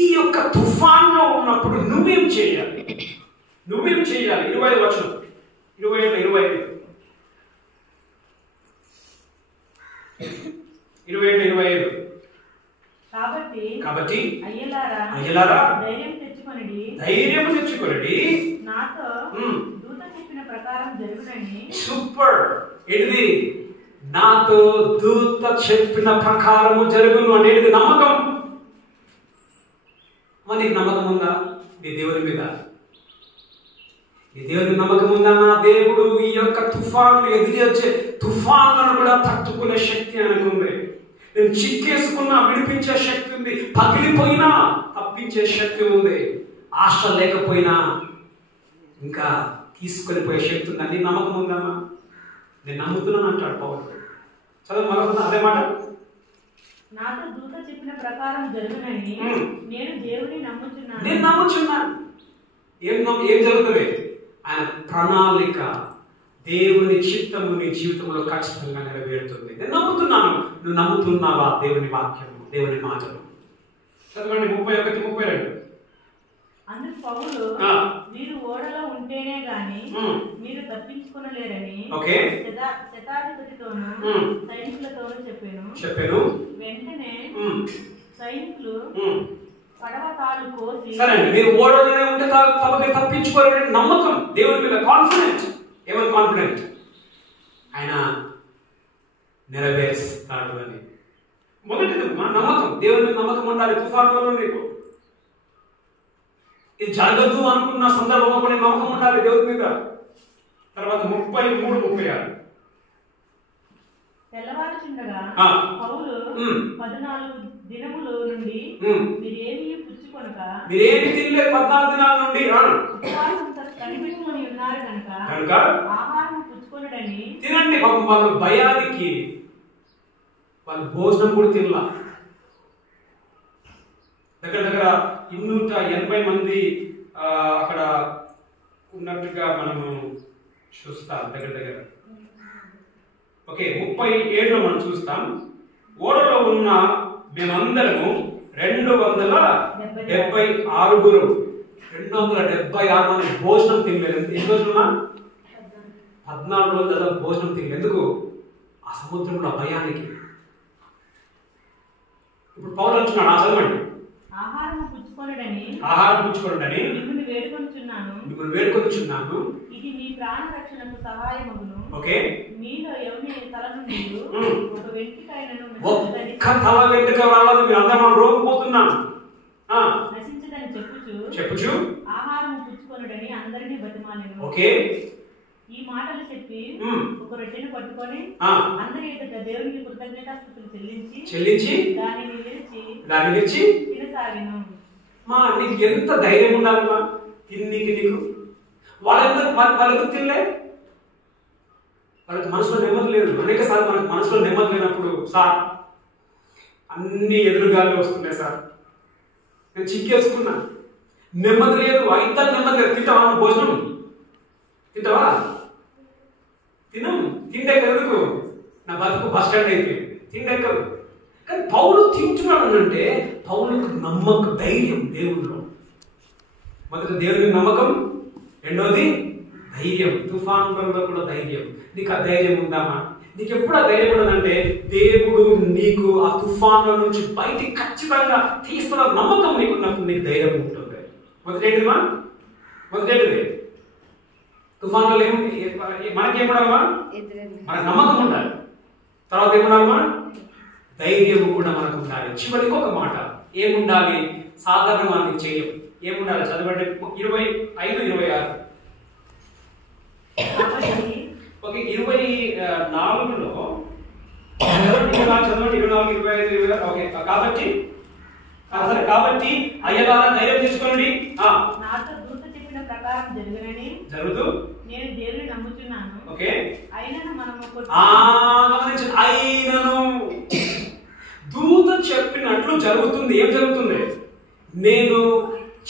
ఈ యొక్క తుఫాన్లో ఉన్నప్పుడు నువ్వేం చేయాలి? 20 వచనం 25 27-25. కాబట్టి అయ్యలారా ధైర్యం తెచ్చుకొనిడి నాతో దూత చెప్పిన ప్రకారం జరుగునని. సూపర్. ఏంటిది? నాతో దూత చెప్పిన ప్రకారము జరుగును అనేది నమ్మకం. నీకు నమ్మకం ఉందా నీ దేవుని మీద? నీ దేవుని నమ్మకం ఉందా? నా దేవుడు ఈ యొక్క తుఫాన్లు ఎదిరి వచ్చే తుఫాన్లను కూడా తట్టుకునే శక్తి అనుకుంది. నేను చిక్కేసుకున్నా విడిపించే శక్తి ఉంది, పగిలిపోయినా తప్పించే శక్తి ఉంది, ఆశ లేకపోయినా ఇంకా తీసుకొని పోయే శక్తి ఉంది. నీ నమ్మకం ఉందమ్మా? నేను నమ్ముతున్నాను అంటాడు పౌలు. చదువు మరొక అదే మాట. నాతో దూత చెప్పిన ప్రకారం జరుగునని నేను దేవుని నమ్ముచున్నాను. నేను నమ్ముచున్నాను. ఏం జరుగుతుంది? ఆయన ప్రణాళిక, దేవుని చిత్తము నీ జీవితంలో ఖచ్చితంగా నెరవేరుతుంది. నేను నమ్ముతున్నాను. నువ్వు నమ్ముతున్నావా దేవుని వాక్యము, దేవుని మాటలు? చదవండి 31-32. అందుకు పౌలు, మీరు ఓడలో ఉంటేనే గాని మీరు తప్పించుకొనలేరని శతాధిపతితోనూ సైనికులతోనూ చెప్పాను. వెంటనే సైనికులు పడవ తాళ్ళు కోసి, సరే మీరు ఓడలోనే ఉంటే తప్పించుకోలేని నమ్మకం, దేవుని మీద కాన్ఫిడెంట్. ఏమైనా కాన్ఫిడెంట్? ఆయన నెరవేరుస్తాడు అని. మొదటిది మన నమ్మకం, దేవుని మీద నమ్మకం ఉండాలి. తుఫానులో నీకు ఇది జరగదు అనుకున్న సందర్భంలో కూడా నమ్మకం ఉండాలి దేవుని మీద. తర్వాత 33-36. తెల్లవారుచుండగా పౌలు 14 దినముల నుండి మీరేమీ పుచ్చుకొనక, మీరేమి తినలేదు 14 దినాల నుండి ఉపవాసంతో కనిపెట్టుకొని ఉన్నారు కనుక ఆహారం పుచ్చుకొనడని. తినండి. పాపం వాళ్ళ భయానికి వాళ్ళు భోజనం కూడా తినలా. దగ్గర 280 మంది అక్కడ ఉన్నట్టుగా మనము చూస్తాం. దగ్గర ఓకే 37లో మనం చూస్తాం. ఓడలో ఉన్న మేమందరము 276 మంది భోజనం తినలేదు. ఎన్ని రోజులున్నా? 14 రోజులు దాదాపు భోజనం తినలేదు. ఎందుకు? ఆ సముద్రంలో భయానికి. ఇప్పుడు పౌలు అంటున్నాడు, ఆ చదవండి. ఆహారం పుచ్చుకొనుడని మిమ్మల్ని వేడుకొనుచున్నాను. ఇది మీ ప్రాణ రక్షణకు సహాయమగును. ఓకే, మీలో ఎవరి తల నుండి ఒక వెంట్రుకైనను తల వెంట్రుక రాలేదు. మీరు అందరూ రోగిపోతున్నాను నశించదని చెప్పుచు ఆహారం పుచ్చుకొనుడని అందరినీ బతిమాలెను. ఓకే, ఈ మాటలు చెప్పి ఒక రొట్టెను పట్టుకొని అందరి ఎదుట దేవునికి కృతజ్ఞతాస్తుతులు చెల్లించి దానిని విరిచి తినసాగెను. నీకు ఎంత ధైర్యం ఉండాలమ్మా తిన్నికి. నీకు వాళ్ళకు తినలే, వాళ్ళకి మనసులో నెమ్మది లేదు. అనేక సార్లు మనకు మనసులో నెమ్మది లేనప్పుడు, సార్ అన్ని ఎదురుగాల్లో వస్తున్నాయి సార్, నేను చిక్కేసుకున్నా, నెమ్మది లేదు, అయితే నెమ్మది లేదు. తింటావా? భోజనం తింటావా? తిండెక్కదు. ఎందుకు? నా బతుకు బస్ స్టాండ్ అయిపోయింది, తిండెక్కదు. కానీ పౌలు తింటున్నాడు అంటే పౌలుకు నమ్మకం, ధైర్యం దేవుడిలో. మొదటి దేవుని నమ్మకం, రెండోది ధైర్యం. తుఫానులలో కూడా ధైర్యం. నీకు ఆ ధైర్యం ఉందామా? నీకు ఎప్పుడు ఆ ధైర్యం ఉండదంటే దేవుడు నీకు ఆ తుఫానుల నుంచి బయటికి ఖచ్చితంగా తీస్తున్న నమ్మకం నీకు ధైర్యం ఉంటుంది. మొదటిమా తుఫానులో మనకేముండాలమ్మా? మనకు నమ్మకం ఉండాలి. తర్వాత ఏముండాలమ్మా? ధైర్యం కూడా మనకు ఉండాలి. చివరికి ఒక మాట ఏముండాలి? సాధారణాన్ని చేయం. ఏముండాలి? చదవండి 25-26. ఓకే 24లో చదవండి 24-25. ఓకే, కాబట్టి అయ్యలారా ధైర్యం తీసుకోండి. నాతో దూత చెప్పిన ప్రకారం జరుగుతూ నేను దేవుని నమ్ముచున్నాను. ఓకే, అయినను దూత చెప్పినట్లు జరుగుతుంది. ఏం జరుగుతుంది? నేను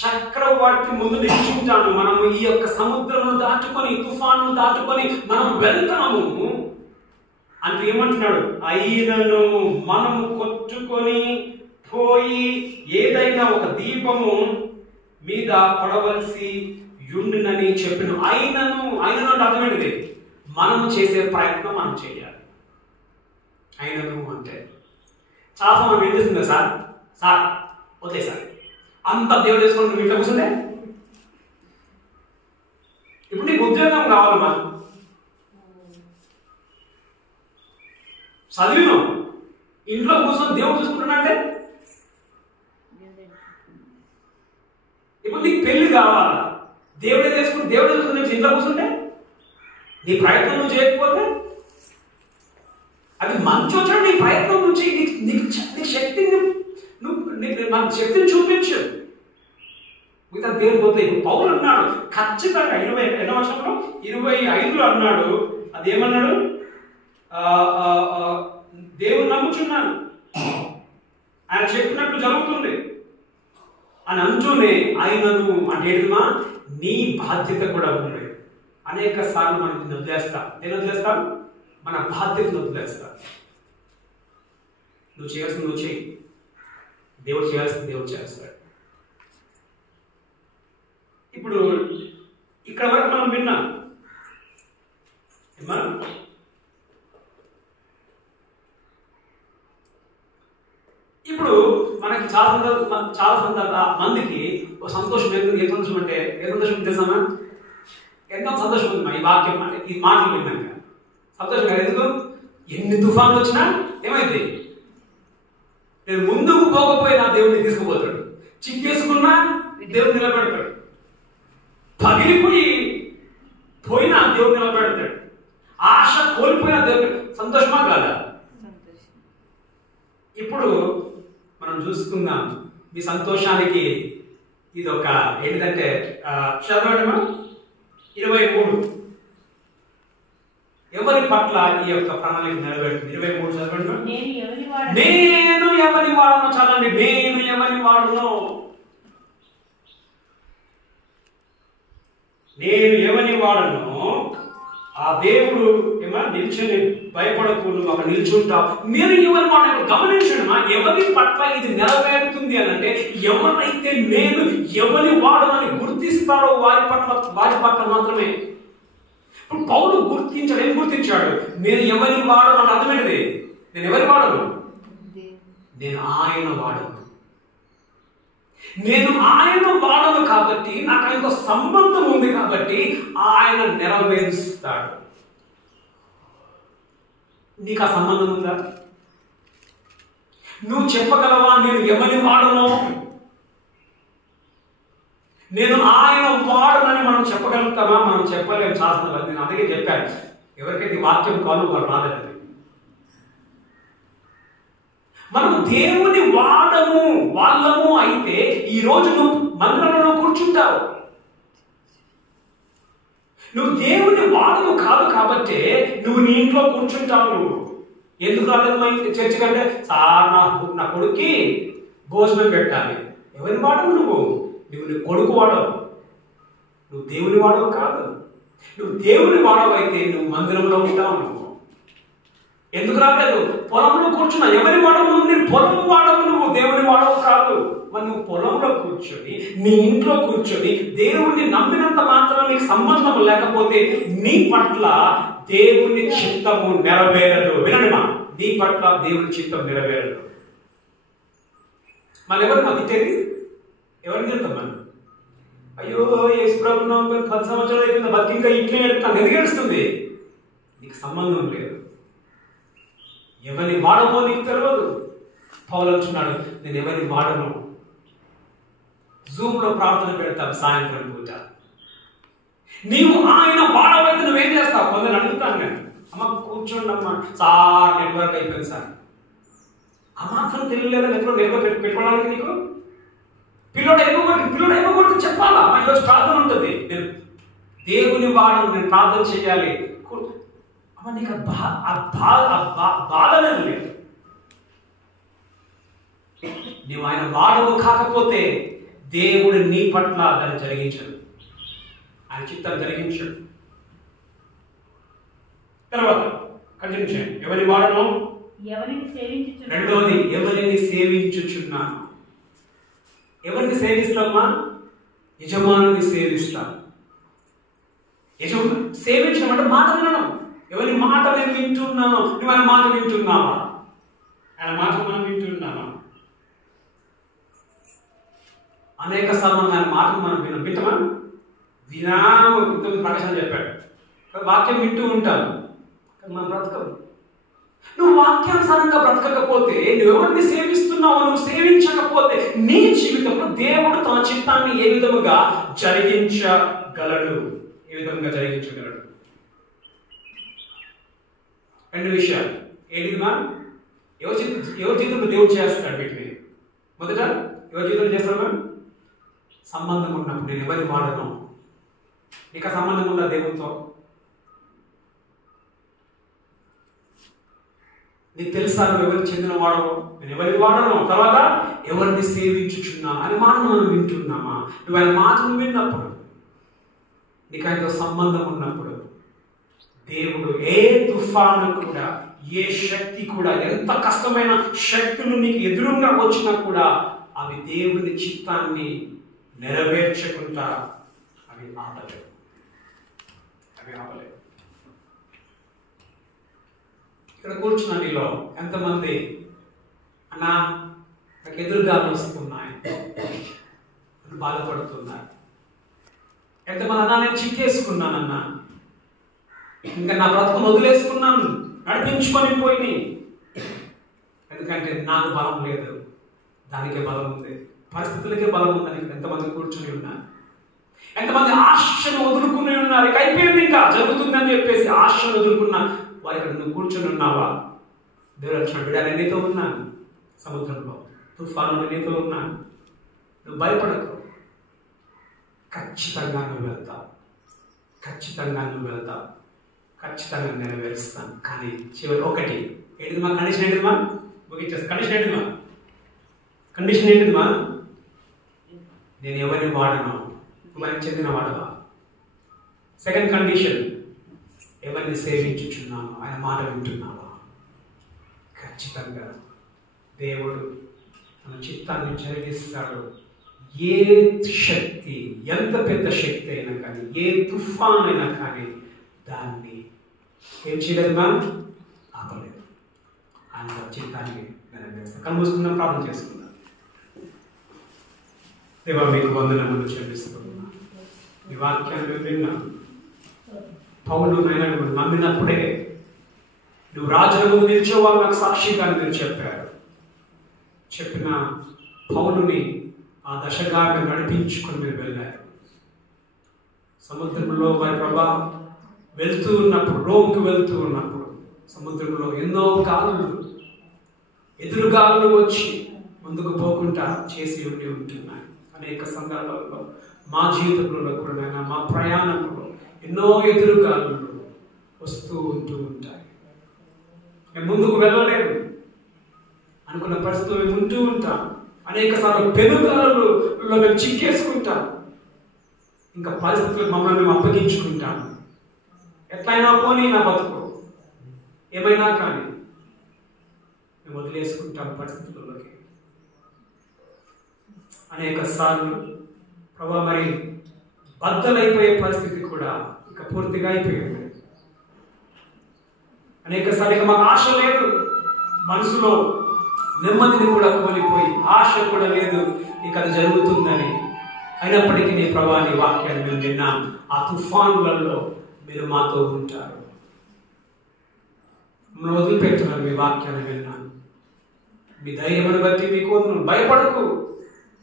చక్రవర్తి ముందు నిల్చుంటాను. మనము ఈ యొక్క సముద్రమును దాటుకొని, తుఫాను దాటుకొని మనం వెళ్తాము అంటూ ఏమంటున్నాడు? అయినను మనము కొట్టుకొని పోయి ఏదైనా ఒక దీపము మీద పడవలసి యుండునని చెప్పిన. అయినను అంటే అర్థమేంటిది? మనము చేసే ప్రయత్నం మనం చేయాలి. అయినను అంటే చాలా సమయం ఏం చేస్తుంది సార్ సార్ వదిలే సార్ అంత దేవుడు చేసుకుని నువ్వు ఇంట్లో కూర్చుంటే ఇప్పుడు నీకు ఉద్యోగం కావాలమ్మా, చదివిను ఇంట్లో కూర్చొని దేవుడు చూసుకుంటున్నాంటే ఇప్పుడు నీకు పెళ్లి కావాలా, దేవుడే చేసుకుని దేవుడే చూసుకుని ఇంట్లో కూర్చుంటే నీ ప్రయత్నం నువ్వు చేయకపోతే అది మంచి వచ్చాడు. నీ ప్రయత్నం నుంచి నీ శక్తిని మన శక్తిని చూపించు. మిగతా దేవుడు పోతే పౌలు అన్నాడు ఖచ్చితంగా 20 వర్షంలో 25లో అన్నాడు, అదేమన్నాడు, దేవుడు నమ్ముచున్నాను, ఆయన చెప్పినట్లు జరుగుతుంది అని అంటూనే ఆయనను అంటేమా నీ బాధ్యత కూడా ఉంది. అనేక సార్లు మనం వదిలేస్తాం. నేను వదిలేస్తాం, మన బాధ్యతను వదిలేస్తాం. నువ్వు చేయాల్సింది నువ్వు చేయి, దేవుడు చేయాల్సింది దేవుడు చేస్తాడు. ఇప్పుడు ఇక్కడ వరకు మనం విన్నాం. ఇప్పుడు మనకి చాలా మందికి ఒక సంతోషం ఏ సంతోషం అంటే ఏ సంతోషం తెలుసామా? ఎంతో సంతోషం ఉంది మా ఈ వాక్యం ఈ మాటలు విన్నాక సంతోషం కాదు. ఎందుకు? ఎన్ని తుఫాన్లు వచ్చినా ఏమైంది, నేను ముందుకు పోకపోయినా దేవుడిని తీసుకుపోతాడు, చిక్కేసుకున్నా దేవుడు నిలబెడతాడు, పగిలిపోయి పోయినా దేవుడు నిలబెడతాడు, ఆశ కోల్పోయినా దేవుడు. సంతోషమా కాదా? ఇప్పుడు మనం చూసుకుందాం మీ సంతోషానికి ఇది ఒక ఏంటంటే చదవడమా 23 ఎవరి పట్ల ఈ యొక్క ప్రణాళిక నెరవేరుతుంది. 23 చదవడమా. నేను ఎవరి వాడను, చదవండి, నేను ఎవరి వాడను, నేను ఎవరి వాడను, ఆ దేవుడు నిల్చొని భయపడకు, నువ్వు అక్కడ నిల్చుంటావు. నేను ఎవరి వాడను గమనించడమా, ఎవరి పట్ల ఇది నెరవేరుతుంది అని అంటే ఎవరైతే నేను ఎవరి వాడనని గుర్తిస్తారో వారి పట్ల మాత్రమే. ఇప్పుడు పౌలు గుర్తించాడు. ఏం గుర్తించాడు? నేను ఎవరి వాడను అంటే అర్థమైనది, నేను ఎవరి వాడను, నేను ఆయన వాడను. నేను ఆయన వాడను కాబట్టి నాకు ఆయనతో సంబంధం ఉంది కాబట్టి ఆయన నెరవేరుస్తాడు. నీకు ఆ సంబంధం ఉందా? నువ్వు చెప్పగలవా నేను ఎవరి వాడను, నేను ఆయన వాడనని మనం చెప్పగలుగుతామా? మనం చెప్పలేము. శాస్త్రం నేను అందుకే చెప్పాను, ఎవరికైతే వాక్యం కాదు వాళ్ళు రాలేదు. మనం దేవుని వాడము వాళ్ళము అయితే ఈ రోజు నువ్వు మందిరంలో కూర్చుంటావు. నువ్వు దేవుని వాడము కాదు కాబట్టి నువ్వు నీ ఇంట్లో కూర్చుంటావు. నువ్వు ఎందుకు రాలేదు చర్చ కంటే? సార్ నా కొడుక్కి భోజనం పెట్టాలి. ఎవరి వాడవు నువ్వు? నువ్వు నీ కొడుకు వాడవు, నువ్వు దేవుని వాడవు కాదు. నువ్వు దేవుని వాడవు అయితే నువ్వు మందిరంలో ఉంటావు. నువ్వు ఎందుకు రాలేదు? పొలంలో కూర్చున్నా. ఎవరి వాడవు నువ్వు? నేను పొలం వాడవు, నువ్వు దేవుని వాడవు కాదు. మరి నువ్వు పొలంలో కూర్చొని నీ ఇంట్లో కూర్చొని దేవుణ్ణి నమ్మినంత మాత్రం నీకు సంబంధం లేకపోతే నీ పట్ల దేవుని చిత్తము నెరవేరదు. వినండి మా, నీ పట్ల దేవుని చిత్తం నెరవేరదు. మళ్ళీ ఎవరు మా తిట్టేది? ఎవరిని తిడతాం మనం? అయ్యో యేసు ప్రభు 10 సంవత్సరాలు అయిపోయింది బతికి ఇంకా ఇట్లే ఎడుతాను. ఎందుకు ఏడుస్తుంది? నీకు సంబంధం లేదు. ఎవరిని వాడమో నీకు తెలియదు. పౌలు అంటున్నాడు నేను ఎవరిని వాడను. జూమ్ లో ప్రార్థన పెడతాం సాయంత్రం పూట. నీవు ఆయన వాడవైతే నువ్వేం చేస్తావు? కొందరు అడుగుతాను నేను, అమ్మ కూర్చోండి అమ్మా, సార్ నెట్వర్క్ అయిపోయింది సార్. ఆ మాత్రం తెలియలేదా నెట్వర్క్ పెట్టుకోవడానికి నీకు? పిల్లోడు అయిపోకూడదు చెప్పాలా? మా ఈరోజు ప్రార్థన ఉంటుంది, నేను దేవుని వాడను, నేను ప్రార్థన చేయాలి. అమ్మ నీకు బాధ లేదు. నువ్వు ఆయన వాడవు కాకపోతే దేవుడు నీ పట్ల దాన్ని జరిగించడు, ఆయన చిత్తం జరిగించడు. తర్వాత కంటిన్యూ చేయండి. ఎవరిని వాడను? రెండవది ఎవరిని సేవించుచున్నాను. ఎవరిని సేవిస్తామా? యజమానుని సేవిస్తాం. సేవించడం అంటే మాట వినడం. ఎవరి మాట నేను వింటున్నాను, నువ్వు ఆయన మాట వింటున్నావా? ఆయన మాట మనం వింటున్నాం. అనేక సార్లు ఆయన మాటలు మనం వింటామా? వినాము. ఇంతకుముందు ప్రకాశం చెప్పాడు, వాక్యం వింటూ ఉంటాం, కానీ మనం బ్రతకం. నువ్వు వాక్యానుసారంగా బ్రతకకపోతే, నువ్వెవరిని సేవిస్తున్నావు, నువ్వు సేవించకపోతే నీ జీవితంలో దేవుడు తన చిత్తాన్ని ఏ విధముగా జరిగించగలడు? ఏ విధంగా జరిగించగలడు? రెండు విషయాలు. ఏంటిదిమా? ఎవరి జీవితంలో దేవుడు చేస్తాడు వీటిని. మొదట ఎవరి జీవితంలో చేస్తాడు? సంబంధం ఉన్నప్పుడు. నేను ఎవరిని వాడను? నీకు ఆ సంబంధం ఉందా దేవునితో? నీకు తెలుసా నువ్వు ఎవరికి చెందిన వాడవు? నేను ఎవరిని వాడను. తర్వాత ఎవరిని సేవించుచున్నా అని మాటను మనం వింటున్నామా? నువ్వు ఆయన మాటను విన్నప్పుడు, నీకు ఆయనతో సంబంధం ఉన్నప్పుడు, దేవుడు ఏ తుఫాను కూడా, ఏ శక్తి కూడా, ఎంత కష్టమైన శక్తులు నీకు ఎదురుగా వచ్చినా కూడా అవి దేవుని చిత్తాన్ని నెరవేర్చకుండా అవి ఆపలేవు. ఇక్కడ కూర్చున్న నీలో ఎంతమంది అన్నా నాకు ఎదురుగాలు వస్తున్నాయి అని బాధపడుతున్నారు? ఎంతమంది అన్నా నేను చిక్కేసుకున్నానన్నా, ఇంకా నా బ్రతుకును వదిలేసుకున్నాను, నడిపించుకొని పోయి, ఎందుకంటే నాకు బలం లేదు, దానికే బలం ఉంది, పరిస్థితులకే బలం ఉందని ఎంతమంది కూర్చుని ఉన్నారు? ఎంతమంది ఆశను వదులుకుని ఉన్నారు? ఇక అయిపోయింది, ఇంకా జరుగుతుందని చెప్పేసి ఆశను వదులుకున్న వారి ఇక్కడ నువ్వు కూర్చొని ఉన్నావా? దేవుడు అంటున్నాడు, బిడ్డ నేను నీతో ఉన్నాను, సముద్రంలో తుఫాను నీతో ఉన్నాను, నువ్వు భయపడకు, ఖచ్చితంగా నువ్వు వెళ్తావు, ఖచ్చితంగా నువ్వు వెళ్తావు, ఖచ్చితంగా నెరవేరుస్తాను. కానీ చివరి ఒకటి ఏంటిది మా కండిషన్? ఏంటిదిమా? ముగించేస్తా. కండిషన్ ఏంటిదిమా? కండిషన్ ఏంటిదిమా? నేను ఎవరిని వాడను, నువ్వు ఆయనకు చెందిన వాడవా? సెకండ్ కండిషన్, ఎవరిని సేవించుచున్నాను, ఆయన మాట వింటున్నావా? ఖచ్చితంగా దేవుడు తన చిత్తాన్ని జరిగిస్తాడు. ఏ శక్తి, ఎంత పెద్ద శక్తి అయినా కానీ, ఏ తుఫాన్ అయినా కానీ దాన్ని ఏం చేయలేదు, మనం ఆపలేదు. ఆయన చిత్తాన్ని నెరవేరుస్తాం. కళ్ళు మూసుకుందాం, ప్రార్థన చేసుకుందాం. దేవా, మీకు వందనములు చెల్లిస్తున్నాను. ఈ వాక్యాన్ని విన్నాం. పౌలు నైనా నువ్వు నమ్మినప్పుడే నువ్వు రాజుల ముందు నిలిచేవాళ్ళు నాకు సాక్షిగా మీరు చెప్పారు. చెప్పిన పౌలుని ఆ దశగా నడిపించుకొని మీరు వెళ్ళారు. సముద్రంలో వారి ప్రభా వెళ్తూ ఉన్నప్పుడు, రోమ్కి వెళ్తూ ఉన్నప్పుడు సముద్రంలో ఎన్నో గాలులు, ఎదురుగాలు వచ్చి ముందుకు పోకుండా చేసి ఉంటున్నాయి. అనేక సందర్భాల్లో మా జీవితంలో కూడా, మా ప్రయాణంలో ఎన్నో ఎదురుగాలు వస్తూ ఉంటాయి. మేము ముందుకు వెళ్ళలేము అనుకున్న పరిస్థితులు మేము ఉంటూ ఉంటాం. అనేక సార్లు పెనుగాలలో మేము చిక్కేసుకుంటాం. ఇంకా పరిస్థితులు మమ్మల్ని మేము అప్పగించుకుంటాం. ఎట్లయినా పోనీ నా బతుకు, ఏమైనా కానీ మేము వదిలేసుకుంటాం పరిస్థితులలోకి. అనేక సార్లు ప్రభా మరి బద్దలైపోయే పరిస్థితి కూడా ఇక పూర్తిగా అయిపోయింది. అనేక సార్లు ఇక మాకు ఆశ లేదు, మనసులో నెమ్మదిని కూడా కోల్పోయి, ఆశ కూడా లేదు ఇక అది జరుగుతుందని. అయినప్పటికీ నీ ప్రభా నీ వాక్యాన్ని మేము విన్నాం. ఆ తుఫానులలో మీరు మాతో ఉంటారు. మనం వదిలిపెట్టున్నాను, మీ వాక్యాన్ని విన్నాను. మీ ధైర్యమును బట్టి మీకు వదలను, భయపడకు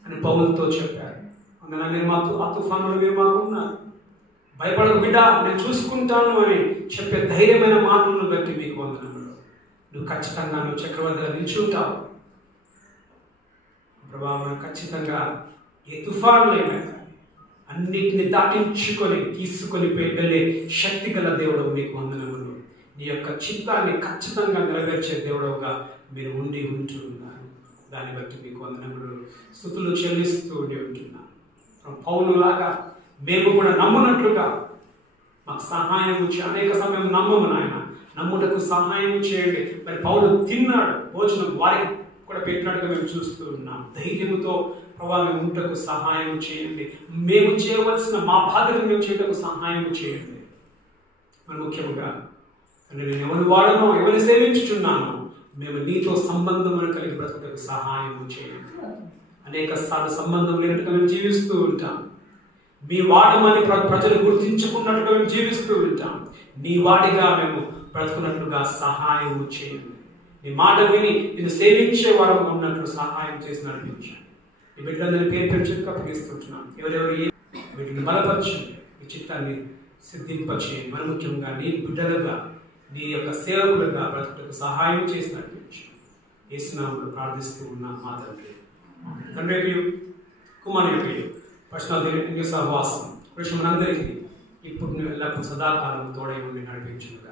అని పౌలుతో చెప్పారు. అందున మీరు మాతో, ఆ తుఫానులు మీరు మాకు ఉన్నారు, భయపడకు బిడ్డ, నేను చూసుకుంటాను అని చెప్పే ధైర్యమైన మాటలను బట్టి మీకు వందనములు. నువ్వు ఖచ్చితంగా నువ్వు చక్రవర్తిగా నిల్చుంటావు ప్రభావం. ఖచ్చితంగా ఏ తుఫానులైనా కానీ అన్నిటిని దాటించుకొని తీసుకొని వెళ్ళే శక్తి గల దేవుడు మీకు వందనములు. నీ యొక్క చిత్తాన్ని ఖచ్చితంగా నెరవేర్చే దేవుడుగా మీరు ఉంటున్నారు. దాన్ని బట్టి మీకు వందనములు, స్తుతులు చెల్లిస్తూ ఉంటున్నాను. పౌలులాగా మేము కూడా నమ్మునట్లుగా మాకు సహాయం చేయ. అనేక సమయం నమ్మము నాయన, నమ్ముటకు సహాయం చేయండి. మరి పౌలు తిన్నాడు, భోజనం వారికి కూడా పెట్టినట్టుగా మేము చూస్తూ ఉన్నాం. ధైర్యంతో ప్రభావం ఉంటకు సహాయం చేయండి. మేము చేయవలసిన మా బాధ్యతను మేము చేయటకు సహాయం చేయండి. మరి ముఖ్యంగా నేను ఎవరిని వాడనో, ఎవరిని సేవించుచున్నానో మేము నీతో సంబంధమును కలిగి బ్రతుకుటకు సహాయం చేయండి. అనేక సార్లు సంబంధం లేనట్టుగా మేము జీవిస్తూ ఉంటాం. మీ వాడమని ప్రజలు గుర్తించుకున్నట్టుగా మేము జీవిస్తూ ఉంటాం. నీ వాడిగా మేము బ్రతుకున్నట్లుగా సహాయం చేయండి. నీ మాట విని నిన్ను సేవించే వారు ఉన్నట్లు సహాయం చేసి నడిపించండి. ఈ బిడ్డలందరినీ పేరు పెంచుకు అప్పగిస్తుంటున్నాం. ఎవరెవరు వీటిని బలపరచండి, ఈ చిత్తాన్ని సిద్ధింపచేయండి. మరి ముఖ్యంగా నీ బిడ్డలుగా, నీ యొక్క సేవకులుగా బ్రతుకులకు సహాయం చేసి నడిపించండి. యేసు నామములో ప్రార్థిస్తూ ఉన్నాం మా తండ్రి. తండ్రి కుమారుడికి పరిశుద్ధ సహవాసం మనందరికీ ఇప్పుడు ఎల్లప్పుడూ సదాకాలం తోడై ఉండి నడిపించుగా.